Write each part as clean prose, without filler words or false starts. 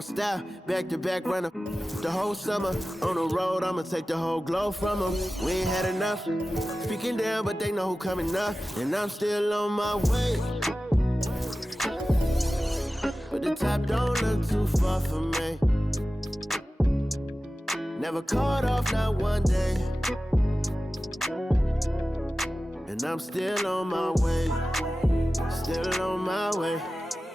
won't stop. Back to back runner the whole summer. On the road, I'ma take the whole glow from them. We ain't had enough. Speaking down, but they know who coming up. And I'm still on my way. But the top don't look too far for me. Never caught off, not one day. And I'm still on my way. Still on my way.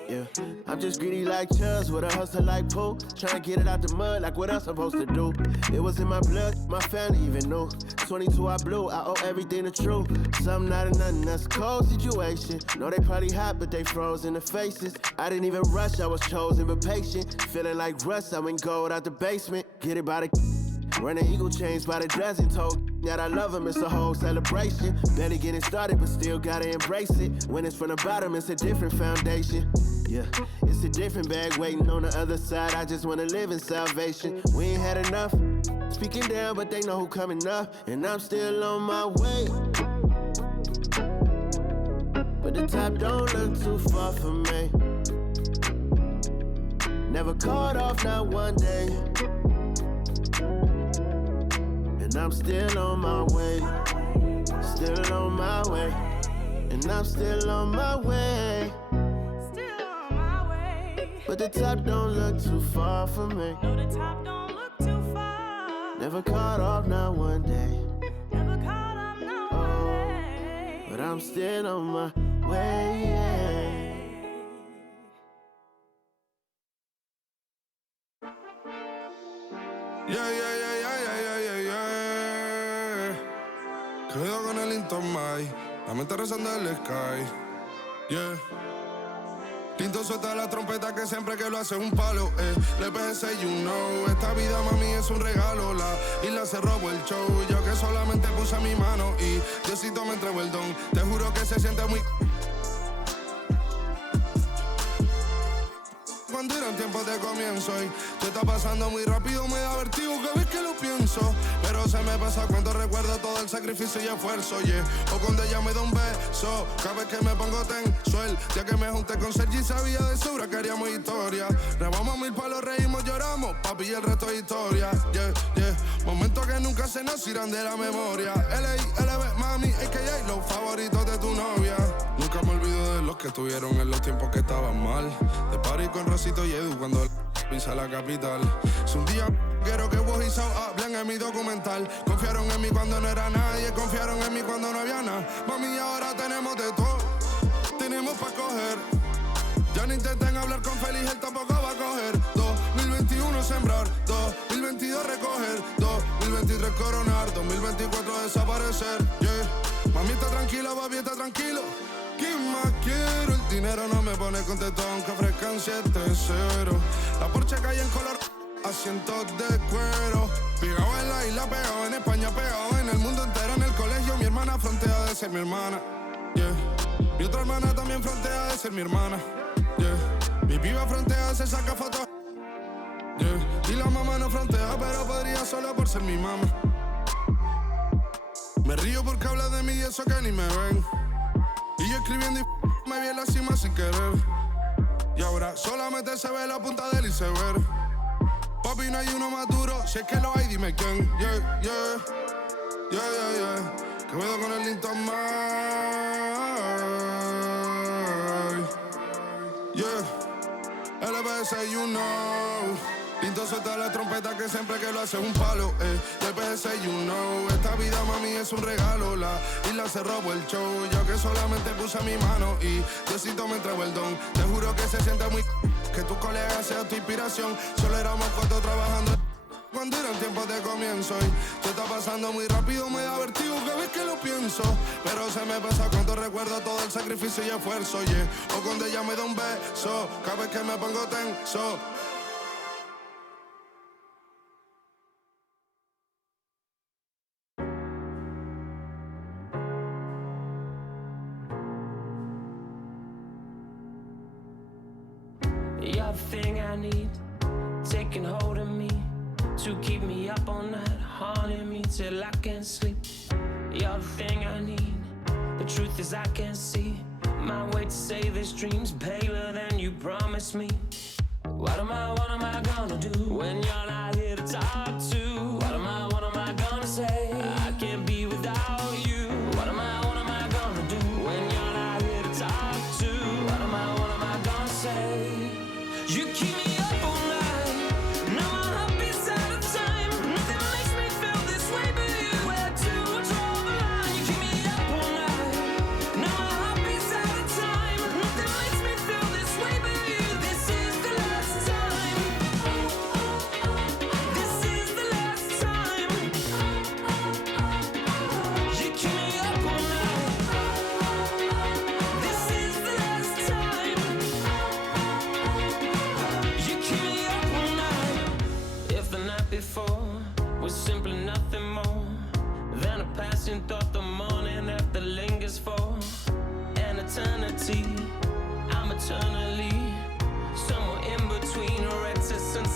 Yeah, I'm just greedy like Chuz with a hustle like Pooh. Tryna get it out the mud like what else I'm supposed to do. It was in my blood, my family even knew. 22 I blew, I owe everything to true. Something out of nothing, that's a cold situation. Know they probably hot, but they froze in the faces. I didn't even rush, I was chosen but patient. Feeling like Russ, I went gold out the basement. Get it by the running eagle chains by the dozen. Told that I love him, it's a whole celebration. Barely getting started, but still gotta embrace it. When it's from the bottom, it's a different foundation. Yeah, it's a different bag waiting on the other side. I just wanna live in salvation. We ain't had enough. Speaking down, but they know who coming up. And I'm still on my way. But the top don't look too far for me. Never caught off, not one day. And I'm still on my way. Still on my way. And I'm still on my way. But the top don't look too far for me. No, the top don't look too far. Never caught off, not one day. Never caught off, not one day. But I'm still on my way. Cuidado con el Intomai, la mente rezando en el sky. Yeah. Tinto suelta la trompeta que siempre que lo hace es un palo, Le pensé, you know, esta vida mami es un regalo. La isla se robó el show, yo que solamente puse mi mano y Diosito me entregó el don. Te juro que se siente muy... Cuando eran tiempos de comienzo y se está pasando muy rápido, me da vertigo cada vez que lo pienso. Pero se me pasa cuando recuerdo todo el sacrificio y esfuerzo, yeah. O cuando ella me da un beso, cada vez que me pongo tenso. El día que me junté con Sergi sabía de sobra que haríamos historia. Grabamos 1000 palos, reímos, lloramos, papi, y el resto es historia, yeah, yeah. Momentos que nunca se nos irán de la memoria. L.A., mami, a.k.a. los favoritos de tu novia. Nunca me olvido de los que estuvieron en los tiempos que estaban mal. De party con Rosito y Edu cuando pisa la capital. Es un día quiero que vos y Sao hablen en mi documental. Confiaron en mí cuando no era nadie, confiaron en mí cuando no había nada. Mami, ahora tenemos de todo, tenemos pa' coger. Ya no intenten hablar con Feliz, él tampoco va a coger. 2021 sembrar, 2022 recoger, 2023 coronar, 2024 desaparecer, yeah. Mami está tranquila, papi está tranquilo. ¿Qué más quiero? El dinero no me pone contento aunque ofrezcan 7-0. La Porsche cae en color, asientos de cuero. Pegado en la isla, pegado en España, pegado en el mundo entero. En el colegio mi hermana frontea de ser mi hermana, yeah. Mi otra hermana también frontea de ser mi hermana, yeah. Mi piba frontea, se saca fotos, yeah. Y la mamá no frontea, pero podría solo por ser mi mamá. Me río porque habla de mí y eso que ni me ven. Y yo escribiendo y me vi en la cima sin querer. Y ahora solamente se ve la punta del iceberg. Papi, no hay uno más duro, si es que lo hay, dime quién. Yeah, yeah, yeah, yeah, yeah. Que veo con el Intomai. Yeah, LBS, you know. Tinto suelta la trompeta que siempre que lo hace es un palo, LBS, you know. Esta vida mami es un regalo. La isla se robó el show, yo que solamente puse mi mano y Diosito me entregó el don. Te juro que se siente muy... que tu colega sea tu inspiración. Solo éramos 4 trabajando cuando eran tiempos de comienzo y se está pasando muy rápido, me da vertigo cada vez que lo pienso. Pero se me pasa cuando recuerdo todo el sacrificio y esfuerzo, yeah. O cuando ella me da un beso, cada vez que me pongo tenso. You're the thing I need, taking hold of me, to keep me up all night, haunting me till I can't sleep. You're the thing I need, the truth is I can't see my way to save this dream's paler than you promised me. What am I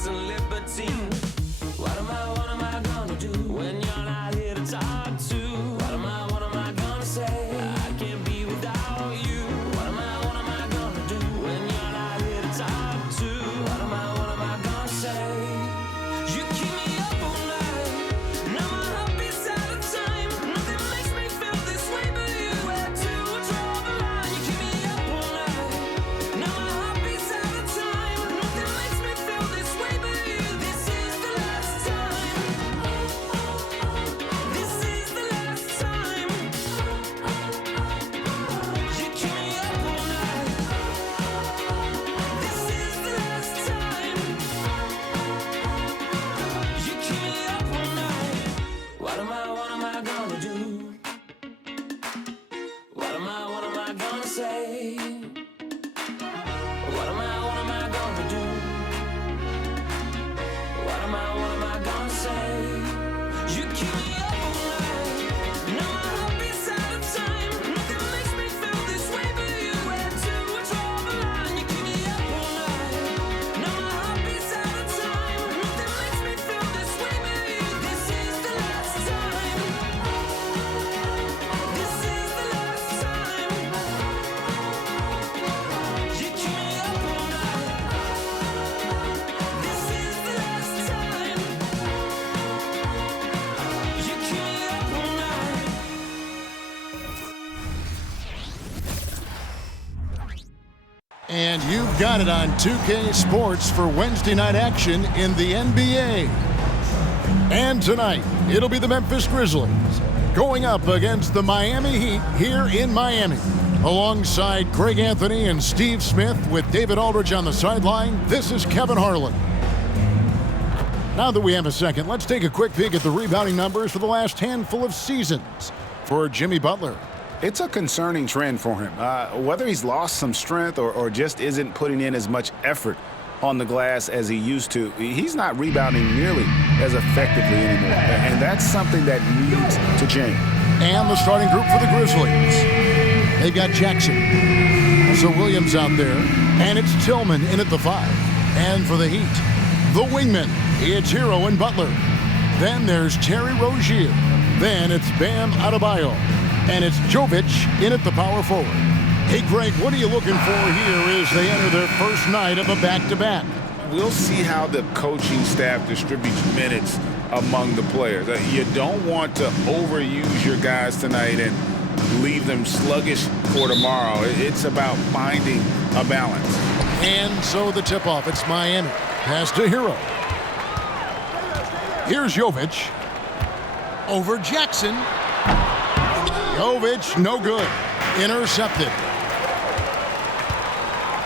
a libertine. What am I gonna do when you're not here to talk to? What am I gonna say? I can't be without you. What am I gonna do when you're not here to talk to? What am I gonna say? You keep me up all night. Now my heart beats out of time. Nothing makes me feel this way but you. Where to draw the line? You keep me up all night. Now my heart beats out of time. Nothing makes me feel this way but you. This is the last time. This is the last time. You keep me up all night. This is the last time. You keep me up all night. What am I gonna do? What am I gonna say? What am I gonna do? What am I gonna say? You keep me up all night. Now my heart beats out of time. Nothing makes me feel this way but you. Where to draw the line? You keep me up all night. Now my heart beats out of time. Nothing makes me feel this way but you. This is the last time. This is the last time. You keep me up all night. This is the last time. You keep me up all night. And you've got it on 2K Sports for Wednesday night action in the NBA. And tonight, it'll be the Memphis Grizzlies going up against the Miami Heat here in Miami. Alongside Greg Anthony and Steve Smith with David Aldridge on the sideline, this is Kevin Harlan. Now that we have a second, let's take a quick peek at the rebounding numbers for the last handful of seasons for Jimmy Butler. It's a concerning trend for him. Whether he's lost some strength or just isn't putting in as much effort on the glass as he used to, he's not rebounding nearly as effectively anymore. And that's something that needs to change. And the starting group for the Grizzlies. They've got Jackson. Also Williams out there. And it's Tillman in at the 5. And for the Heat, the wingmen, it's Hero and Butler. Then there's Terry Rozier. Then it's Bam Adebayo. And it's Jovic in at the power forward. Hey, Greg, what are you looking for here as they enter their first night of a back-to-back? We'll see how the coaching staff distributes minutes among the players. You don't want to overuse your guys tonight and leave them sluggish for tomorrow. It's about finding a balance. And so the tip-off, it's Miami. Pass to Hero. Here's Jovic. Over Jackson. Jovic, no good. Intercepted.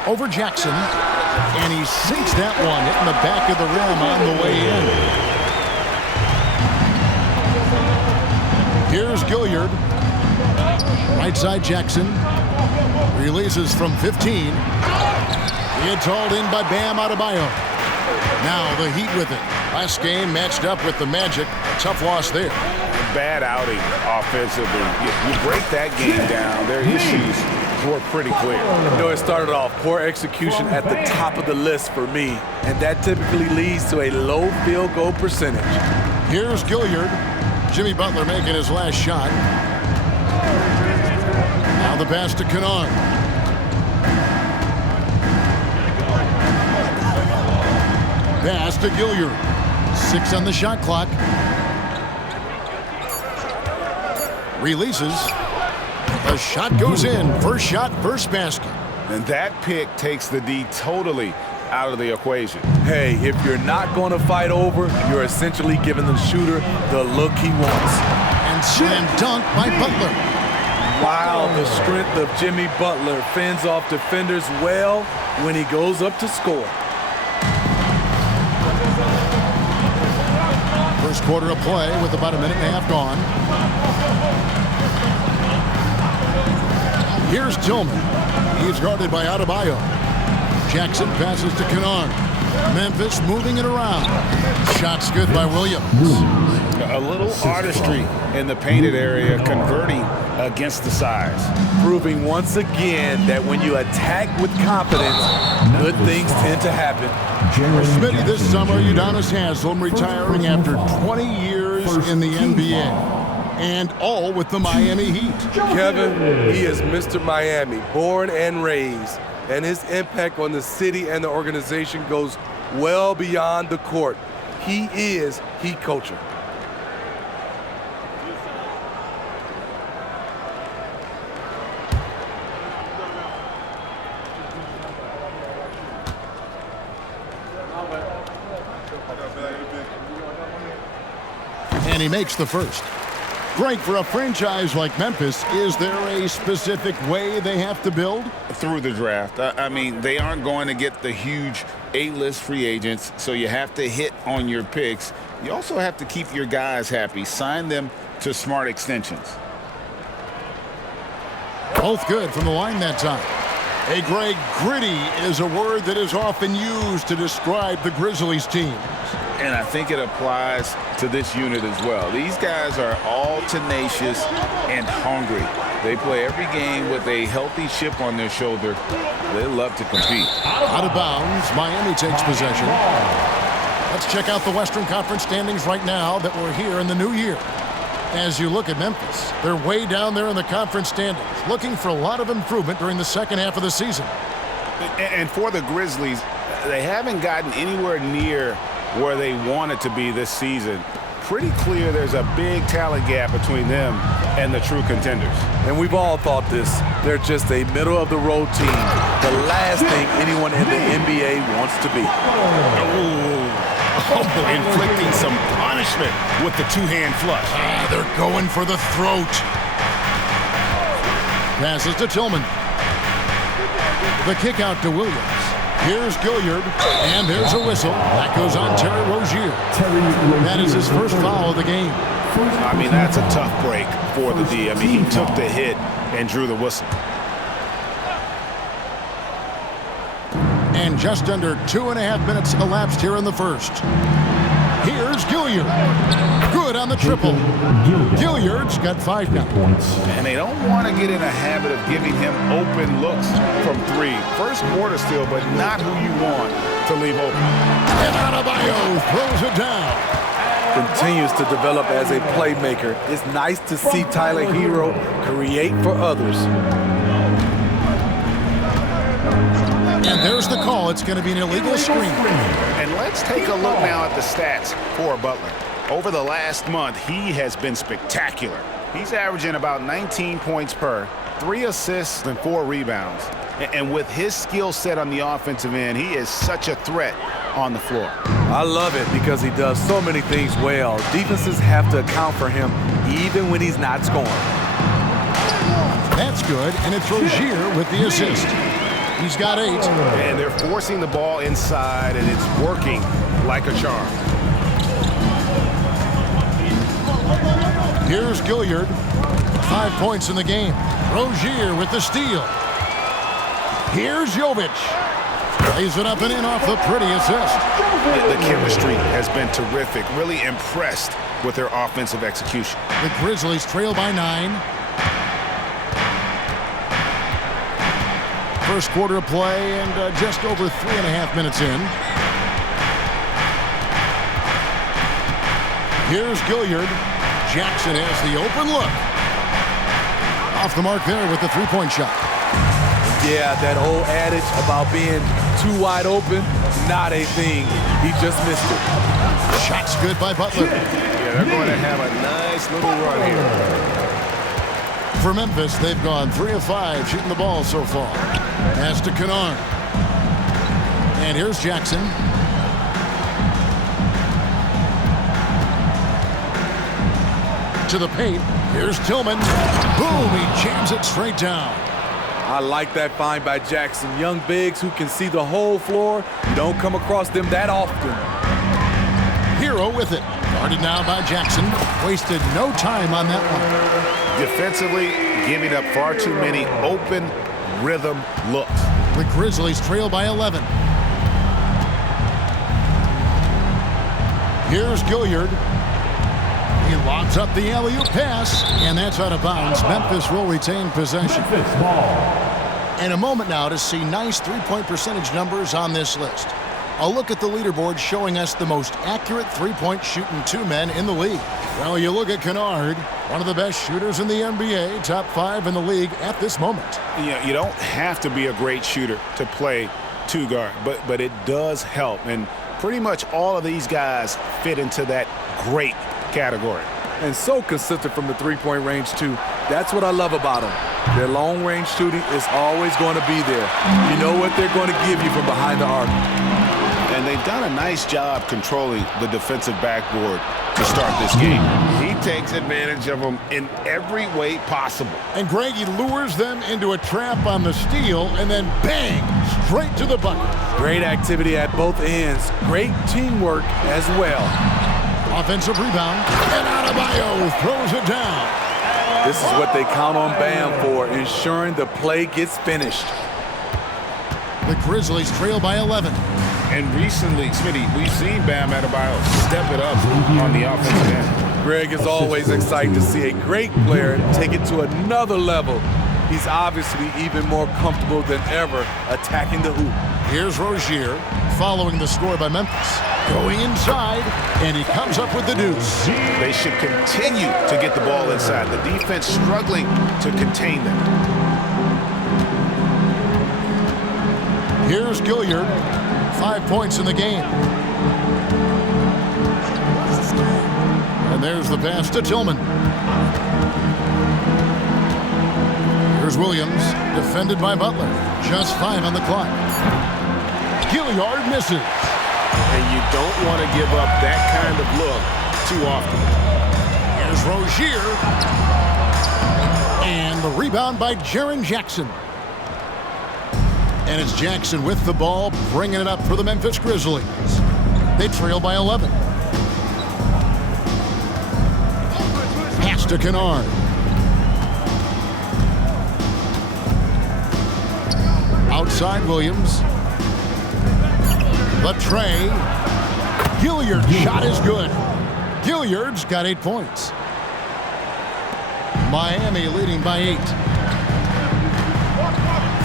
Over Jackson. And he sinks that one, hitting the back of the rim on the way in. Here's Gilyard. Right side Jackson. Releases from 15. It's hauled in by Bam Adebayo. Now the Heat with it. Last game matched up with the Magic. Tough loss there. Bad outing offensively. You break that game down, their issues were pretty clear. You know, it started off poor execution at the top of the list for me, and that typically leads to a low field goal percentage. Here's Gilyard. Jimmy Butler making his last shot. Now the pass to Kanan. Pass to Gilyard. 6 on the shot clock. Releases. The shot goes in. First shot, first basket. And that pick takes the D totally out of the equation. Hey, if you're not going to fight over, you're essentially giving the shooter the look he wants. And slam dunk by Butler. Wow, the strength of Jimmy Butler fends off defenders well when he goes up to score. First quarter of play with about a minute and a half gone. Here's Tillman. He's guarded by Adebayo. Jackson passes to Kanan. Memphis moving it around. Shots good by Williams. A little artistry in the painted area, converting against the size. Proving once again that when you attack with confidence, good things tend to happen. Smitty, this summer, Udonis Haslem retiring after 20 years in the NBA. And all with the Miami Heat. Kevin, he is Mr. Miami, born and raised. And his impact on the city and the organization goes well beyond the court. He is Heat culture. And he makes the first. Greg, for a franchise like Memphis, is there a specific way they have to build? Through the draft. I mean, they aren't going to get the huge A-list free agents, so you have to hit on your picks. You also have to keep your guys happy. Sign them to smart extensions. Both good from the line that time. Hey, Greg, gritty is a word that is often used to describe the Grizzlies teams. And I think it applies to this unit as well. These guys are all tenacious and hungry. They play every game with a healthy chip on their shoulder. They love to compete. Out of bounds, Miami takes possession. Let's check out the Western Conference standings right now that we're here in the new year. As you look at Memphis, they're way down there in the conference standings, looking for a lot of improvement during the second half of the season. And for the Grizzlies, they haven't gotten anywhere near where they wanted to be this season. Pretty clear there's a big talent gap between them and the true contenders. And we've all thought this. They're just a middle-of-the-road team. The last thing anyone in the NBA wants to be. Inflicting some punishment with the two-hand flush. They're going for the throat. Passes to Tillman. The kick out to Williams. Here's Gilyard, and there's a whistle. That goes on Terry Rozier. That is his first foul of the game. I mean, that's a tough break for the D. I mean, he took the hit and drew the whistle. And just under 2.5 minutes elapsed here in the first. Here's Gilyard. Good on the triple. Gilyard's got 5 now. And they don't want to get in a habit of giving him open looks from 3. First quarter still, but not who you want to leave open. And Adebayo throws it down. Continues to develop as a playmaker. It's nice to see Tyler Hero create for others. And there's the call. It's going to be an illegal screen. And let's take a look now at the stats for Butler. Over the last month, he has been spectacular. He's averaging about 19 points per, 3 assists and 4 rebounds. And with his skill set on the offensive end, he is such a threat on the floor. I love it because he does so many things well. Defenses have to account for him even when he's not scoring. That's good, and it's Rozier with the assist. He's got 8. And they're forcing the ball inside, and it's working like a charm. Here's Gilyard. 5 points in the game. Rozier with the steal. Here's Jovic. Lays it up and in off the pretty assist. The chemistry has been terrific. Really impressed with their offensive execution. The Grizzlies trail by 9. First quarter of play and just over 3.5 minutes in. Here's Gilyard. Jackson has the open look. Off the mark there with the three-point shot. Yeah, that old adage about being too wide open, not a thing. He just missed it. Shot's good by Butler. Yeah, they're going to have a nice little run here. For Memphis, they've gone 3 of 5 shooting the ball so far. Pass to Kennard. And here's Jackson. To the paint. Here's Tillman. Boom, he jams it straight down. I like that find by Jackson. Young bigs who can see the whole floor. You don't come across them that often. Hero with it. Guarded now by Jackson. Wasted no time on that one. Defensively, giving up far too many open rhythm looks. The Grizzlies trail by 11. Here's Gilyard. He lobs up the alley-oop pass, and that's out of bounds. Memphis will retain possession. And a moment now to see nice three-point percentage numbers on this list. A look at the leaderboard showing us the most accurate three-point shooting two men in the league. Well, you look at Kennard, one of the best shooters in the NBA, top 5 in the league at this moment. You don't have to be a great shooter to play two guard, but it does help. And pretty much all of these guys fit into that great category. And so consistent from the three-point range, too. That's what I love about them. Their long-range shooting is always going to be there. You know what they're going to give you from behind the arc. And they've done a nice job controlling the defensive backboard to start this game. He takes advantage of them in every way possible. And Greg, he lures them into a trap on the steal, and then bang, straight to the bucket. Great activity at both ends. Great teamwork as well. Offensive rebound, and Adebayo throws it down. This is what they count on Bam for, ensuring the play gets finished. The Grizzlies trail by 11. And recently, Smitty, we've seen Bam Adebayo step it up on the offensive end. Greg is always excited to see a great player take it to another level. He's obviously even more comfortable than ever attacking the hoop. Here's Rozier following the score by Memphis. Going inside, and he comes up with the deuce. They should continue to get the ball inside. The defense struggling to contain them. Here's Gilyard, 5 points in the game. And there's the pass to Tillman. Here's Williams, defended by Butler. Just 5 on the clock. Gilyard misses. And you don't want to give up that kind of look too often. Here's Rozier. And the rebound by Jaren Jackson. And it's Jackson with the ball, bringing it up for the Memphis Grizzlies. They trail by 11. Pass to Kennard. Outside Williams. The tray. Gilyard's shot is good. Gilyard's got 8 points. Miami leading by 8.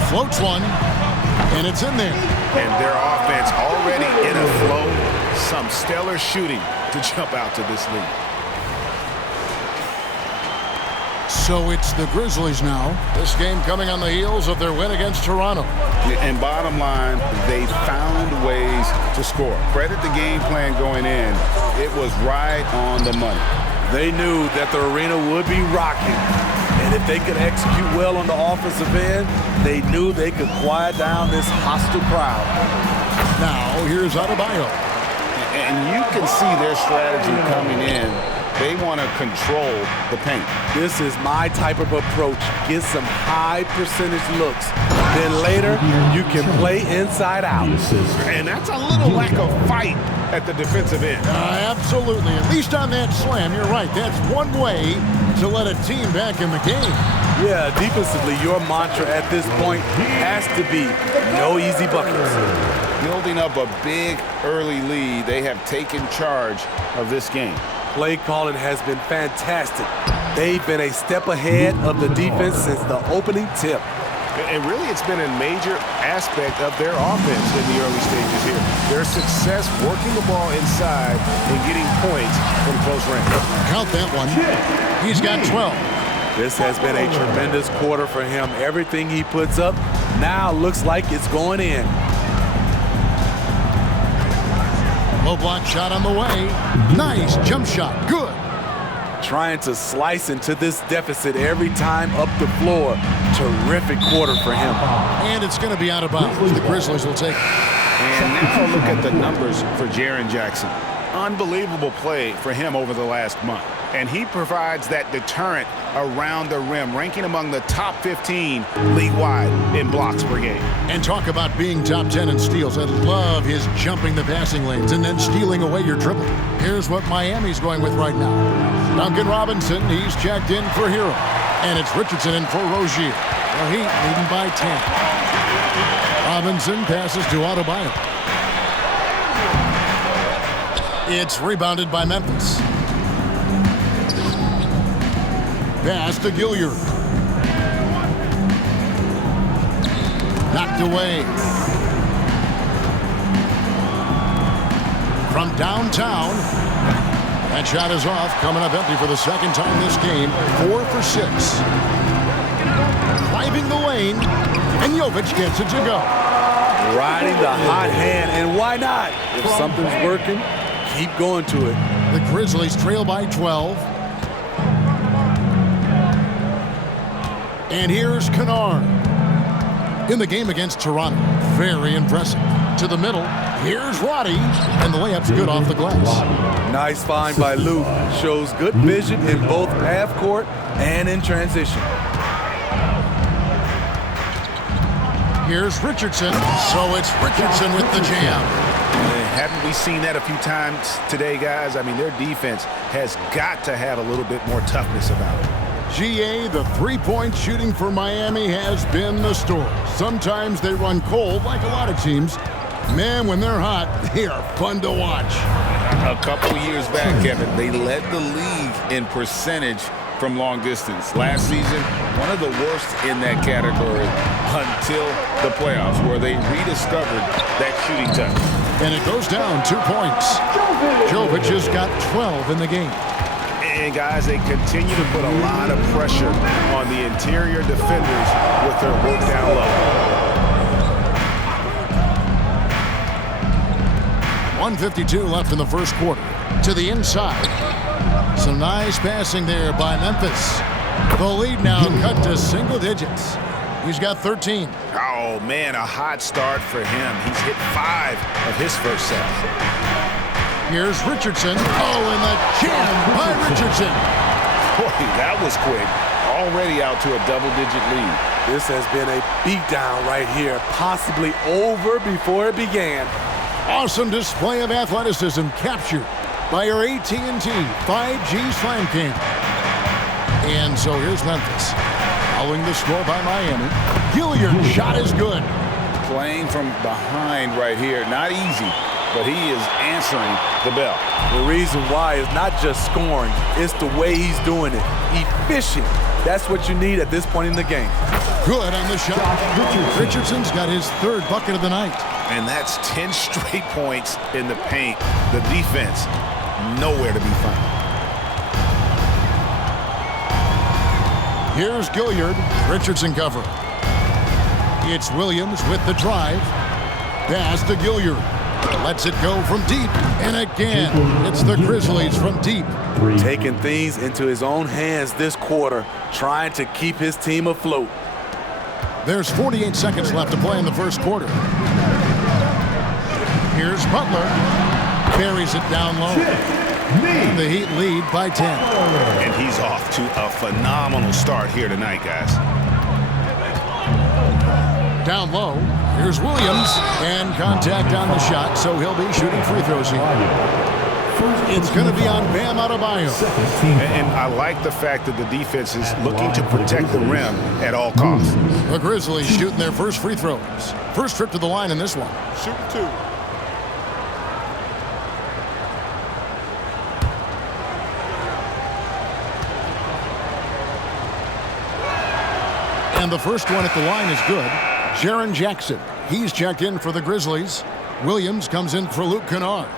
Floats one, and it's in there. And their offense already in a flow. Some stellar shooting to jump out to this lead. So it's the Grizzlies now. This game coming on the heels of their win against Toronto. And bottom line, they found ways to score. Credit the game plan going in. It was right on the money. They knew that the arena would be rocking. And if they could execute well on the offensive end, they knew they could quiet down this hostile crowd. Now, here's Adebayo. And you can see their strategy coming in. They want to control the paint. This is my type of approach. Get some high percentage looks. Then later, you can play inside out. And that's a little lack of fight at the defensive end. Absolutely. At least on that slam, you're right. That's one way to let a team back in the game. Yeah, defensively, your mantra at this point has to be no easy buckets. Building up a big early lead, they have taken charge of this game. Play calling has been fantastic. They've been a step ahead of the defense since the opening tip. And really, it's been a major aspect of their offense in the early stages here. Their success working the ball inside and getting points from close range. Count that one. He's got 12. This has been a tremendous quarter for him. Everything he puts up now looks like it's going in. Low block shot on the way. Nice jump shot. Good. Trying to slice into this deficit every time up the floor. Terrific quarter for him. And it's going to be out of bounds. The Grizzlies will take it. And now look at the numbers for Jaren Jackson. Unbelievable play for him over the last month. And he provides that deterrent around the rim, ranking among the top 15 league-wide in blocks per game. And talk about being top 10 in steals. I love his jumping the passing lanes and then stealing away your dribble. Here's what Miami's going with right now. Duncan Robinson, he's checked in for Hero. And it's Richardson in for Rozier. The Heat leading by 10. Robinson passes to Adebayo. It's rebounded by Memphis. Pass to Gilyard. Knocked away. From downtown. That shot is off, coming up empty for the second time this game. 4 for 6. Driving the lane, and Jovic gets it to go. Riding the hot hand, and why not? If something's working, keep going to it. The Grizzlies trail by 12. And here's Kennard. In the game against Toronto, very impressive. To the middle, here's Roddy, and the layup's good off the glass. Nice find by Luke. Shows good vision in both half court and in transition. Here's Richardson, so it's Richardson with the jam. Haven't we seen that a few times today, guys? I mean, their defense has got to have a little bit more toughness about it. GA, the three-point shooting for Miami has been the story. Sometimes they run cold, like a lot of teams. Man, when they're hot, they are fun to watch. A couple years back, Kevin, they led the league in percentage from long distance. Last season, one of the worst in that category until the playoffs, where they rediscovered that shooting touch. And it goes down 2 points. Jovic has got 12 in the game. And guys, they continue to put a lot of pressure on the interior defenders with their work down low. 1:52 left in the first quarter. To the inside. Some nice passing there by Memphis. The lead now cut to single digits. He's got 13. Oh, man, a hot start for him. He's hit 5 of his first set. Here's Richardson. Oh, and the jam by Richardson. Boy, that was quick. Already out to a double-digit lead. This has been a beatdown right here, possibly over before it began. Awesome display of athleticism captured by your AT&T 5G Slam Cam. And so here's Memphis. Following the score by Miami. Gilyard shot is good. Playing from behind right here. Not easy, but he is answering the bell. The reason why is not just scoring, it's the way he's doing it. Efficient. That's what you need at this point in the game. Good on the shot. Richardson's got his third bucket of the night. And that's 10 straight points in the paint. The defense, nowhere to be found. Here's Gilyard. Richardson cover. It's Williams with the drive. Pass to Gilyard. Lets it go from deep. And again, it's the Grizzlies from deep. Taking things into his own hands this quarter, trying to keep his team afloat. There's 48 seconds left to play in the first quarter. Here's Butler. Carries it down low. The Heat lead by 10. And he's off to a phenomenal start here tonight, guys. Down low. Here's Williams. And contact on the shot, so he'll be shooting free throws here. It's going to be on Bam Adebayo. And I like the fact that the defense is looking to protect the rim at all costs. The Grizzlies shooting their first free throws. First trip to the line in this one. Shoot 2. And the first one at the line is good. Jaren Jackson. He's checked in for the Grizzlies. Williams comes in for Luke Kennard.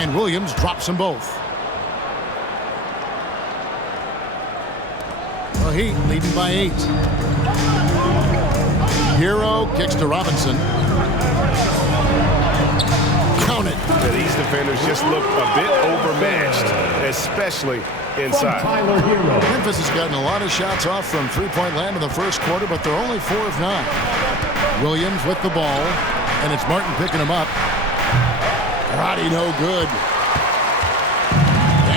And Williams drops them both. The Heat leading by 8. Hero kicks to Robinson. Count it. These defenders just look a bit overmatched, especially inside. Memphis has gotten a lot of shots off from three-point land in the first quarter, but they're only 4 of 9. Williams with the ball, and it's Martin picking him up. Roddy no good.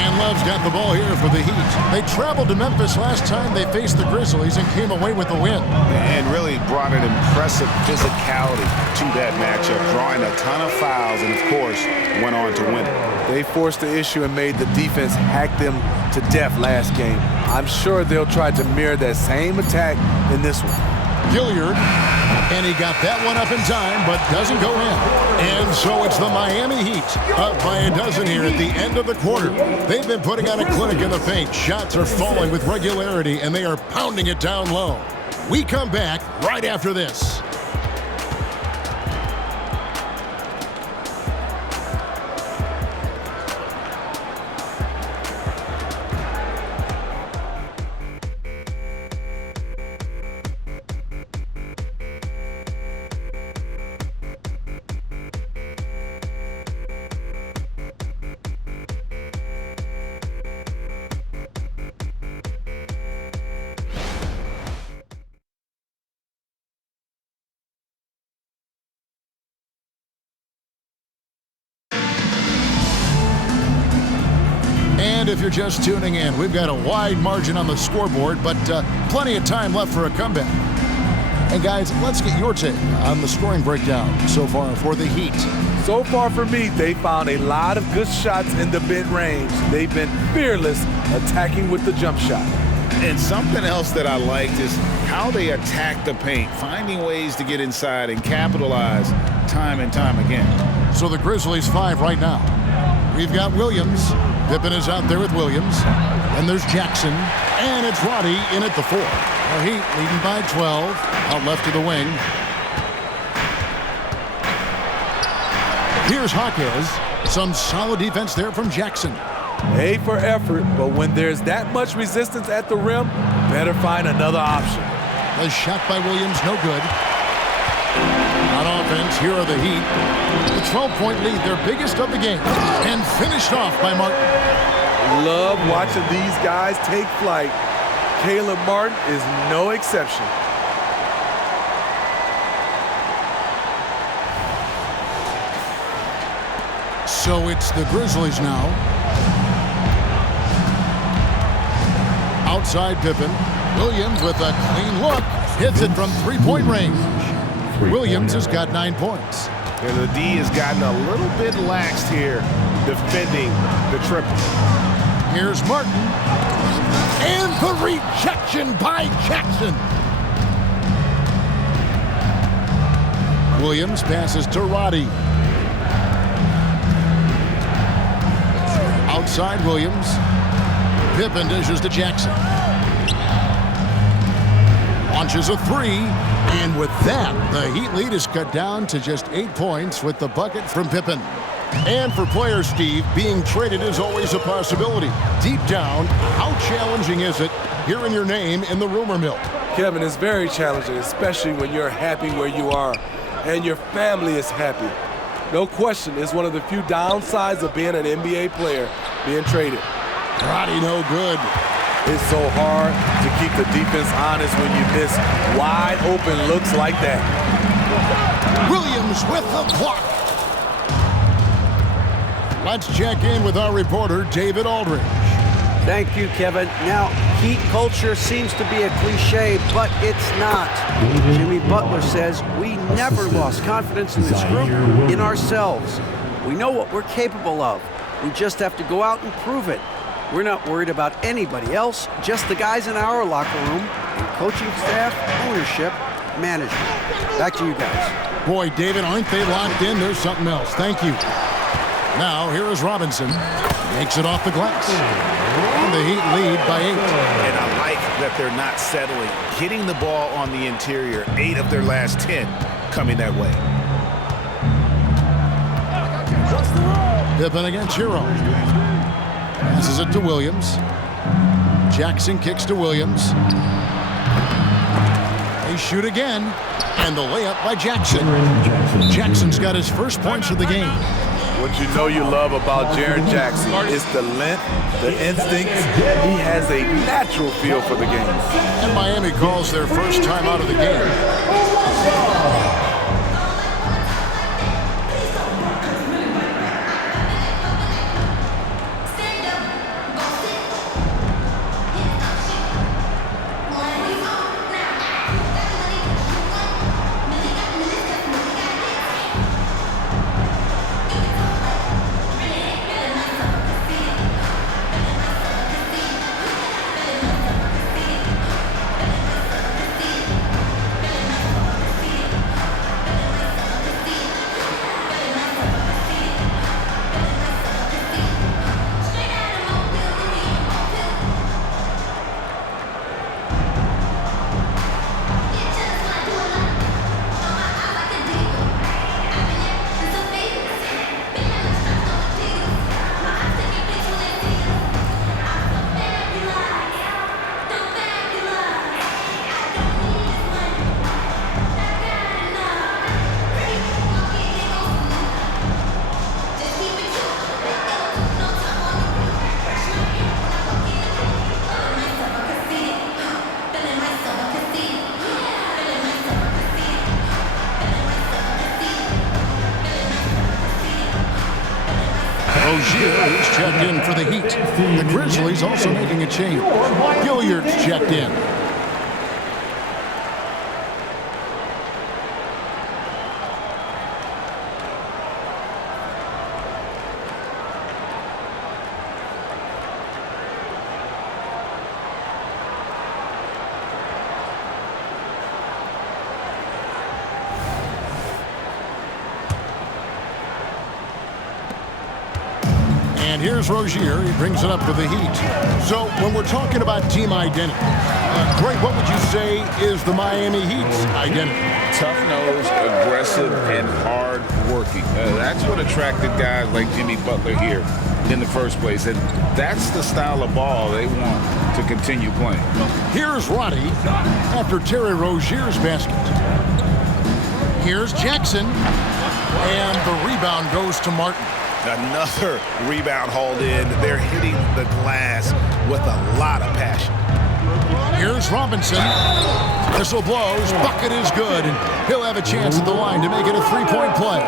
And Love's got the ball here for the Heat. They traveled to Memphis last time they faced the Grizzlies and came away with the win. And really brought an impressive physicality to that matchup, drawing a ton of fouls and, of course, went on to win it. They forced the issue and made the defense hack them to death last game. I'm sure they'll try to mirror that same attack in this one. Gilyard, and he got that one up in time, but doesn't go in. And so it's the Miami Heat, up by a dozen here at the end of the quarter. They've been putting on a clinic in the paint. Shots are falling with regularity, and they are pounding it down low. We come back right after this. And if you're just tuning in, we've got a wide margin on the scoreboard, but plenty of time left for a comeback. And guys, let's get your take on the scoring breakdown so far for the Heat. So far for me, they found a lot of good shots in the mid-range. They've been fearless attacking with the jump shot. And something else that I liked is how they attack the paint, finding ways to get inside and capitalize time and time again. So the Grizzlies 5 right now. We've got Williams. Pippen is out there with Williams. And there's Jackson. And it's Roddy in at the 4. The Heat leading by 12. Out left to the wing. Here's Hawkes. Some solid defense there from Jackson. A for effort, but when there's that much resistance at the rim, better find another option. The shot by Williams, no good. On offense, here are the Heat. The 12-point lead, their biggest of the game. And finished off by Martin. Love watching these guys take flight. Caleb Martin is no exception. So it's the Grizzlies now. Outside Pippen. Williams with a clean look. Hits it from three-point range. Williams has got 9 points. And the D has gotten a little bit laxed here defending the triple. Here's Martin. And the rejection by Jackson. Williams passes to Roddy. Outside Williams. Pippen dishes to Jackson. Launches a 3. And with that, the Heat lead is cut down to just 8 points with the bucket from Pippen. And for players, Steve, being traded is always a possibility. Deep down, how challenging is it hearing your name in the rumor mill? Kevin, it's very challenging, especially when you're happy where you are and your family is happy. No question, it's one of the few downsides of being an NBA player, being traded. Roddy no good. It's so hard to keep the defense honest when you miss wide open looks like that. Williams with the block. Let's check in with our reporter, David Aldridge. Thank you, Kevin. Now, Heat culture seems to be a cliche, but it's not. Jimmy Butler says we never lost confidence in this group, in ourselves. We know what we're capable of. We just have to go out and prove it. We're not worried about anybody else, just the guys in our locker room, and coaching staff, ownership, management. Back to you guys. Boy, David, aren't they locked in? There's something else. Thank you. Now, here is Robinson. Makes it off the glass. And the Heat lead by 8. And I like that they're not settling. Getting the ball on the interior, 8 of their last 10 coming that way. Pippen against Hero. Passes it to Williams. Jackson kicks to Williams. They shoot again. And the layup by Jackson. Jackson's got his first points of the game. What you know you love about Jaren Jackson is the length, the instincts. He has a natural feel for the game. And Miami calls their first time out of the game. Rozier is checked in for the Heat. The Grizzlies also making a change. Gilyard's checked in. And here's Rozier. He brings it up for the Heat. So when we're talking about team identity, Greg, what would you say is the Miami Heat's identity? Tough-nosed, aggressive, and hard-working. That's what attracted guys like Jimmy Butler here in the first place. And that's the style of ball they want to continue playing. Here's Roddy after Terry Rozier's basket. Here's Jackson. And the rebound goes to Martin. Another rebound hauled in. They're hitting the glass with a lot of passion. Here's Robinson. Whistle blows. Bucket is good. And he'll have a chance at the line to make it a three-point play.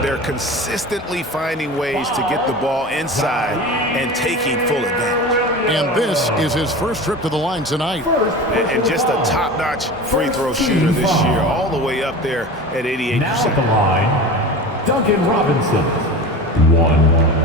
They're consistently finding ways to get the ball inside and taking full advantage. And this is his first trip to the line tonight. And just a top-notch free throw shooter this year, all the way up there at 88%. Now at the line, Duncan Robinson. 1.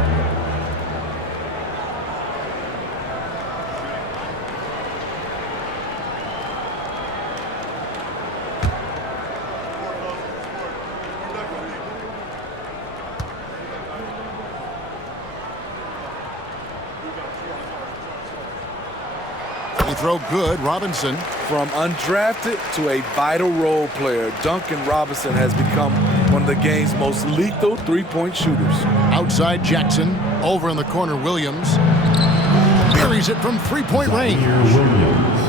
Throw good, Robinson. From undrafted to a vital role player, Duncan Robinson has become one of the game's most lethal three-point shooters. Outside Jackson, over in the corner Williams. Buries it from three-point range.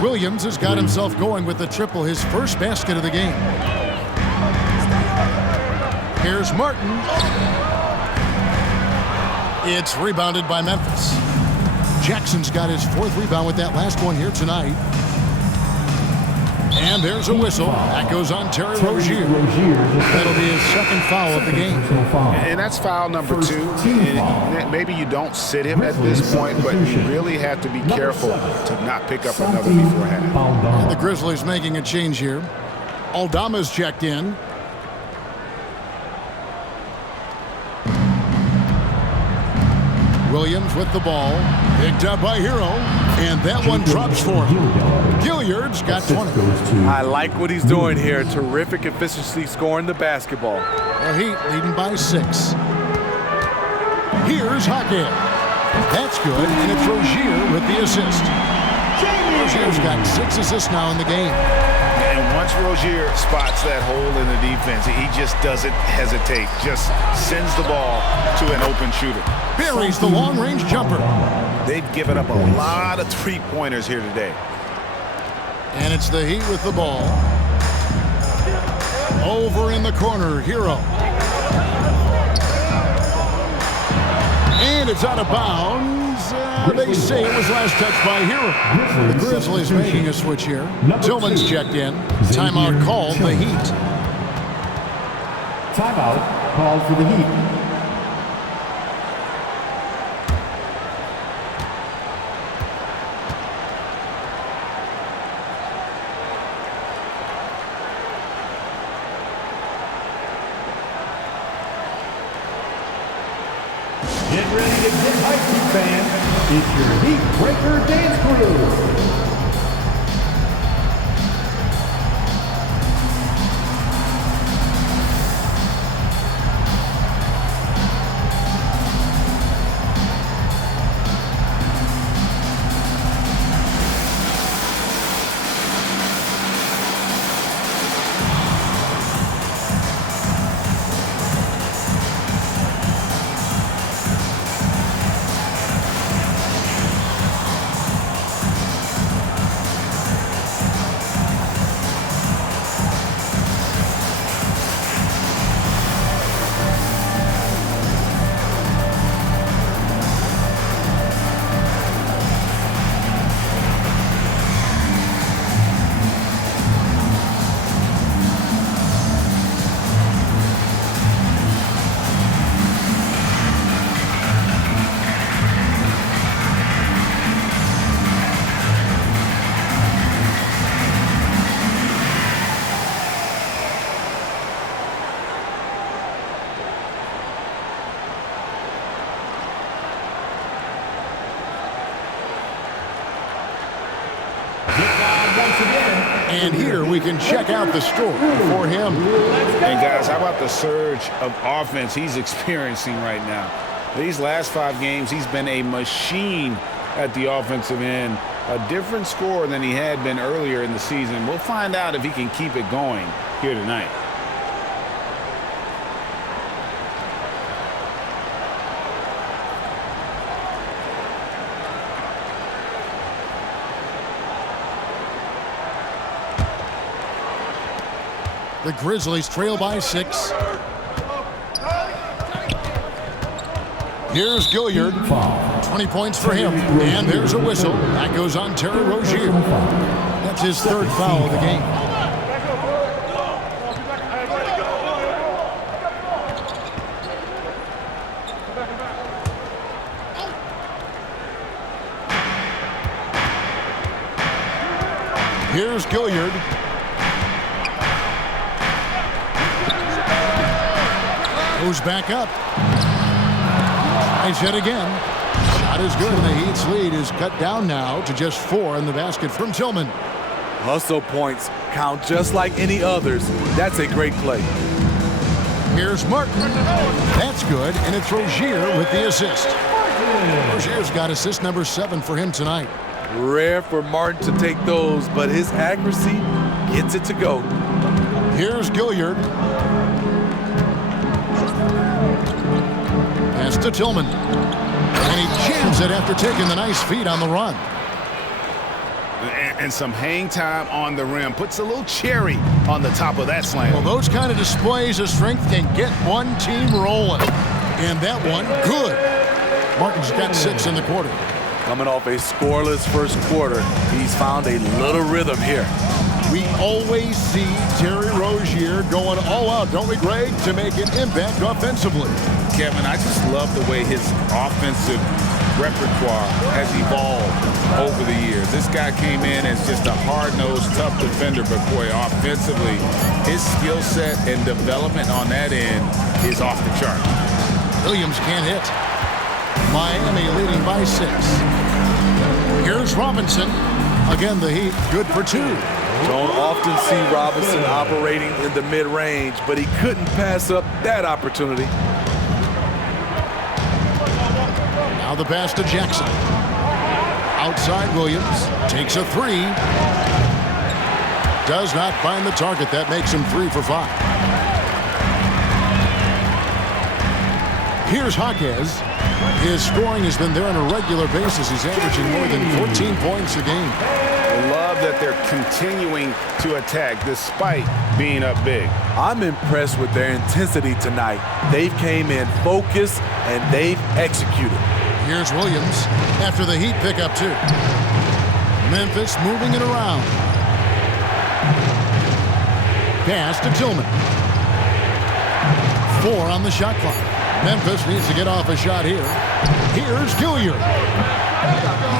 Williams has got himself going with the triple, his first basket of the game. Here's Martin. It's rebounded by Memphis. Jackson's got his fourth rebound with that last one here tonight. And there's a whistle. That goes on Terry Rozier. That'll be his second foul of the game. And that's foul number 2. And maybe you don't sit him at this point, but you really have to be careful to not pick up another beforehand. And the Grizzlies making a change here. Aldama's checked in. Williams with the ball. Picked up by Hero. And that one drops for him. Gilyard's got 20. I like what he's doing here. Terrific efficiency scoring the basketball. The Heat leading by 6. Here's Hackett. That's good, and it's Rozier with the assist. Rozier's got 6 assists now in the game. And once Rozier spots that hole in the defense, he just doesn't hesitate. Just sends the ball to an open shooter. Buries the long-range jumper. They've given up a lot of three-pointers here today. And it's the Heat with the ball. Over in the corner, Hero. And it's out of bounds. They say it was last touched by Hero. The Grizzlies making a switch here. Tillman's checked in. Timeout called the Heat. Timeout called for the Heat. Get ready to get hyped, fans. It's your Heat Breaker Dance Crew. And here we can check out the score for him. And guys, how about the surge of offense he's experiencing right now? These last 5 games, he's been a machine at the offensive end. A different score than he had been earlier in the season. We'll find out if he can keep it going here tonight. The Grizzlies trail by 6. Here's Gilyard. 20 points for him. And there's a whistle. That goes on Terry Rozier. That's his 3rd foul of the game. Here's Gilyard. Goes back up. Tries yet again. Shot is good, and the Heat's lead is cut down now to just 4 in the basket from Tillman. Hustle points count just like any others. That's a great play. Here's Martin. That's good, and it's Rozier with the assist. Rozier's got assist number 7 for him tonight. Rare for Martin to take those, but his accuracy gets it to go. Here's Gilyard. Pass to Tillman. And he jams it after taking the nice feed on the run. And some hang time on the rim. Puts a little cherry on the top of that slam. Well, those kind of displays of strength can get one team rolling. And that one, good. Martin's got 6 in the quarter. Coming off a scoreless first quarter, he's found a little rhythm here. We always see Terry Rozier going all out, don't we, Greg, to make an impact offensively. Kevin, I just love the way his offensive repertoire has evolved over the years. This guy came in as just a hard-nosed, tough defender, but boy, offensively, his skill set and development on that end is off the chart. Williams can't hit. Miami leading by 6. Here's Robinson. Again, the Heat good for 2. Don't often see Robinson operating in the mid-range, but he couldn't pass up that opportunity. Now the pass to Jackson. Outside Williams. Takes a 3. Does not find the target. That makes him 3 for 5. Here's Jaquez. His scoring has been there on a regular basis. He's averaging more than 14 points a game. I love that they're continuing to attack despite being up big. I'm impressed with their intensity tonight. They've came in focused and they've executed. Here's Williams after the Heat pick up 2. Memphis moving it around. Pass to Tillman. 4 on the shot clock. Memphis needs to get off a shot here. Here's Gilyard.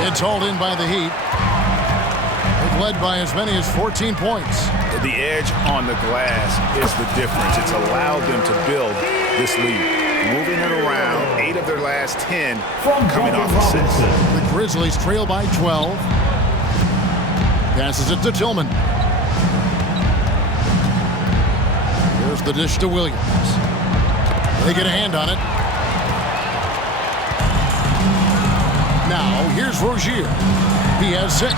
It's hauled in by the Heat. They've led by as many as 14 points. The edge on the glass is the difference. It's allowed them to build this lead. Moving it around, 8 of their last 10 coming off assists. The Grizzlies trail by 12. Passes it to Tillman. Here's the dish to Williams. They get a hand on it. Now, here's Rozier. He has 6.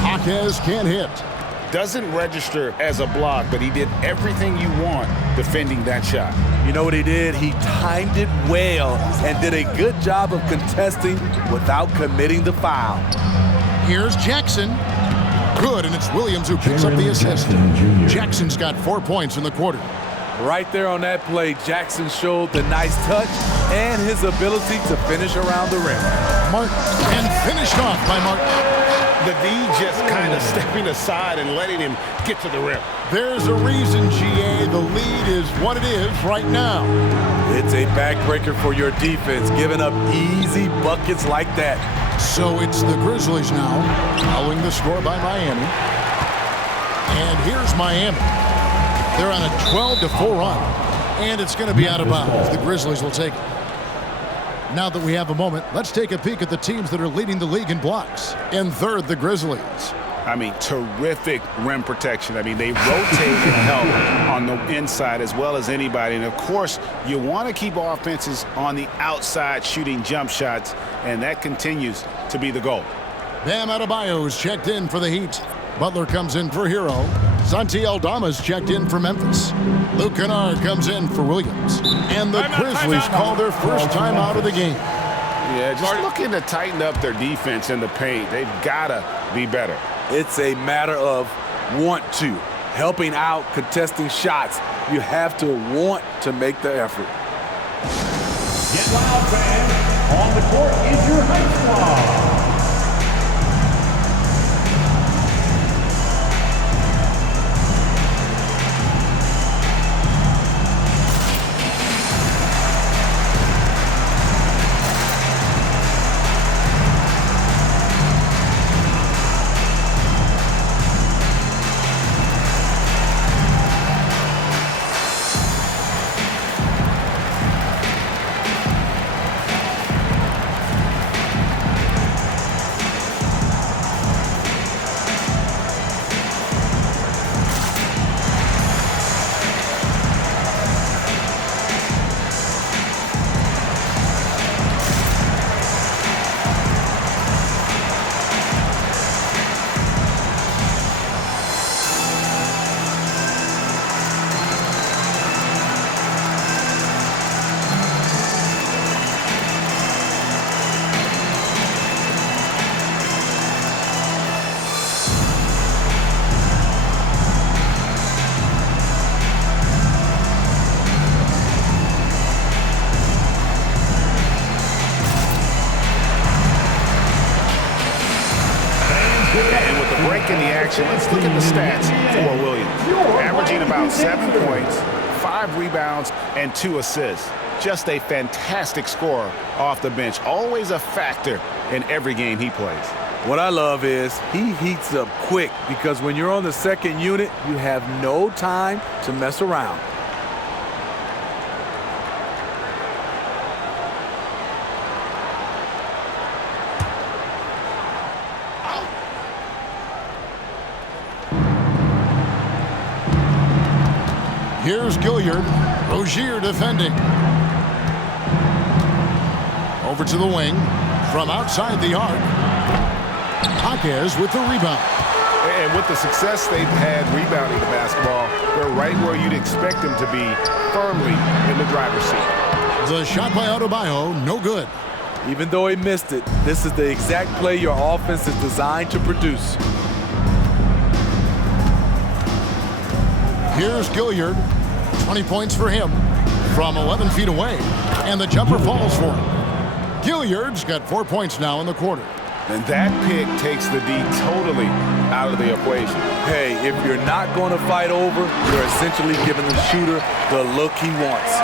Jaquez can't hit. Doesn't register as a block, but he did everything you want defending that shot. You know what he did? He timed it well and did a good job of contesting without committing the foul. Here's Jackson. Good, and it's Williams who picks up the assist. Jackson's got 4 points in the quarter. Right there on that play, Jackson showed the nice touch and his ability to finish around the rim. Martin, and finished off by Martin. The D just kind of stepping aside and letting him get to the rim. There's a reason, GA, the lead is what it is right now. It's a backbreaker for your defense, giving up easy buckets like that. So it's the Grizzlies now, following the score by Miami. And here's Miami. They're on a 12-4 run, and it's going to be out of bounds. The Grizzlies will take it. Now that we have a moment, let's take a peek at the teams that are leading the league in blocks. In third, the Grizzlies. I mean, terrific rim protection. I mean, they rotate and help on the inside as well as anybody. And, of course, you want to keep offenses on the outside shooting jump shots, and that continues to be the goal. Bam Adebayo's checked in for the Heat. Butler comes in for Hero. Santi Aldama's checked in for Memphis. Luke Kennard comes in for Williams. And the Grizzlies call their first time out of the game. Yeah, just looking to tighten up their defense in the paint. They've got to be better. It's a matter of want to. Helping out, contesting shots. You have to want to make the effort. Get loud, fans. On the court is your Heights Squad. And with the break in the action, let's look at the stats for Williams. Averaging about 7 points, 5 rebounds, and 2 assists. Just a fantastic scorer off the bench. Always a factor in every game he plays. What I love is he heats up quick because when you're on the second unit, you have no time to mess around. Here's Gilyard. Rozier defending. Over to the wing. From outside the arc. Jaquez with the rebound. And with the success they've had rebounding the basketball, they're right where you'd expect them to be, firmly in the driver's seat. The shot by Adebayo, no good. Even though he missed it, this is the exact play your offense is designed to produce. Here's Gilyard. 20 points for him from 11 feet away. And the jumper falls for him. Gilyard's got 4 points now in the quarter. And that pick takes the D totally out of the equation. Hey, if you're not going to fight over, you're essentially giving the shooter the look he wants.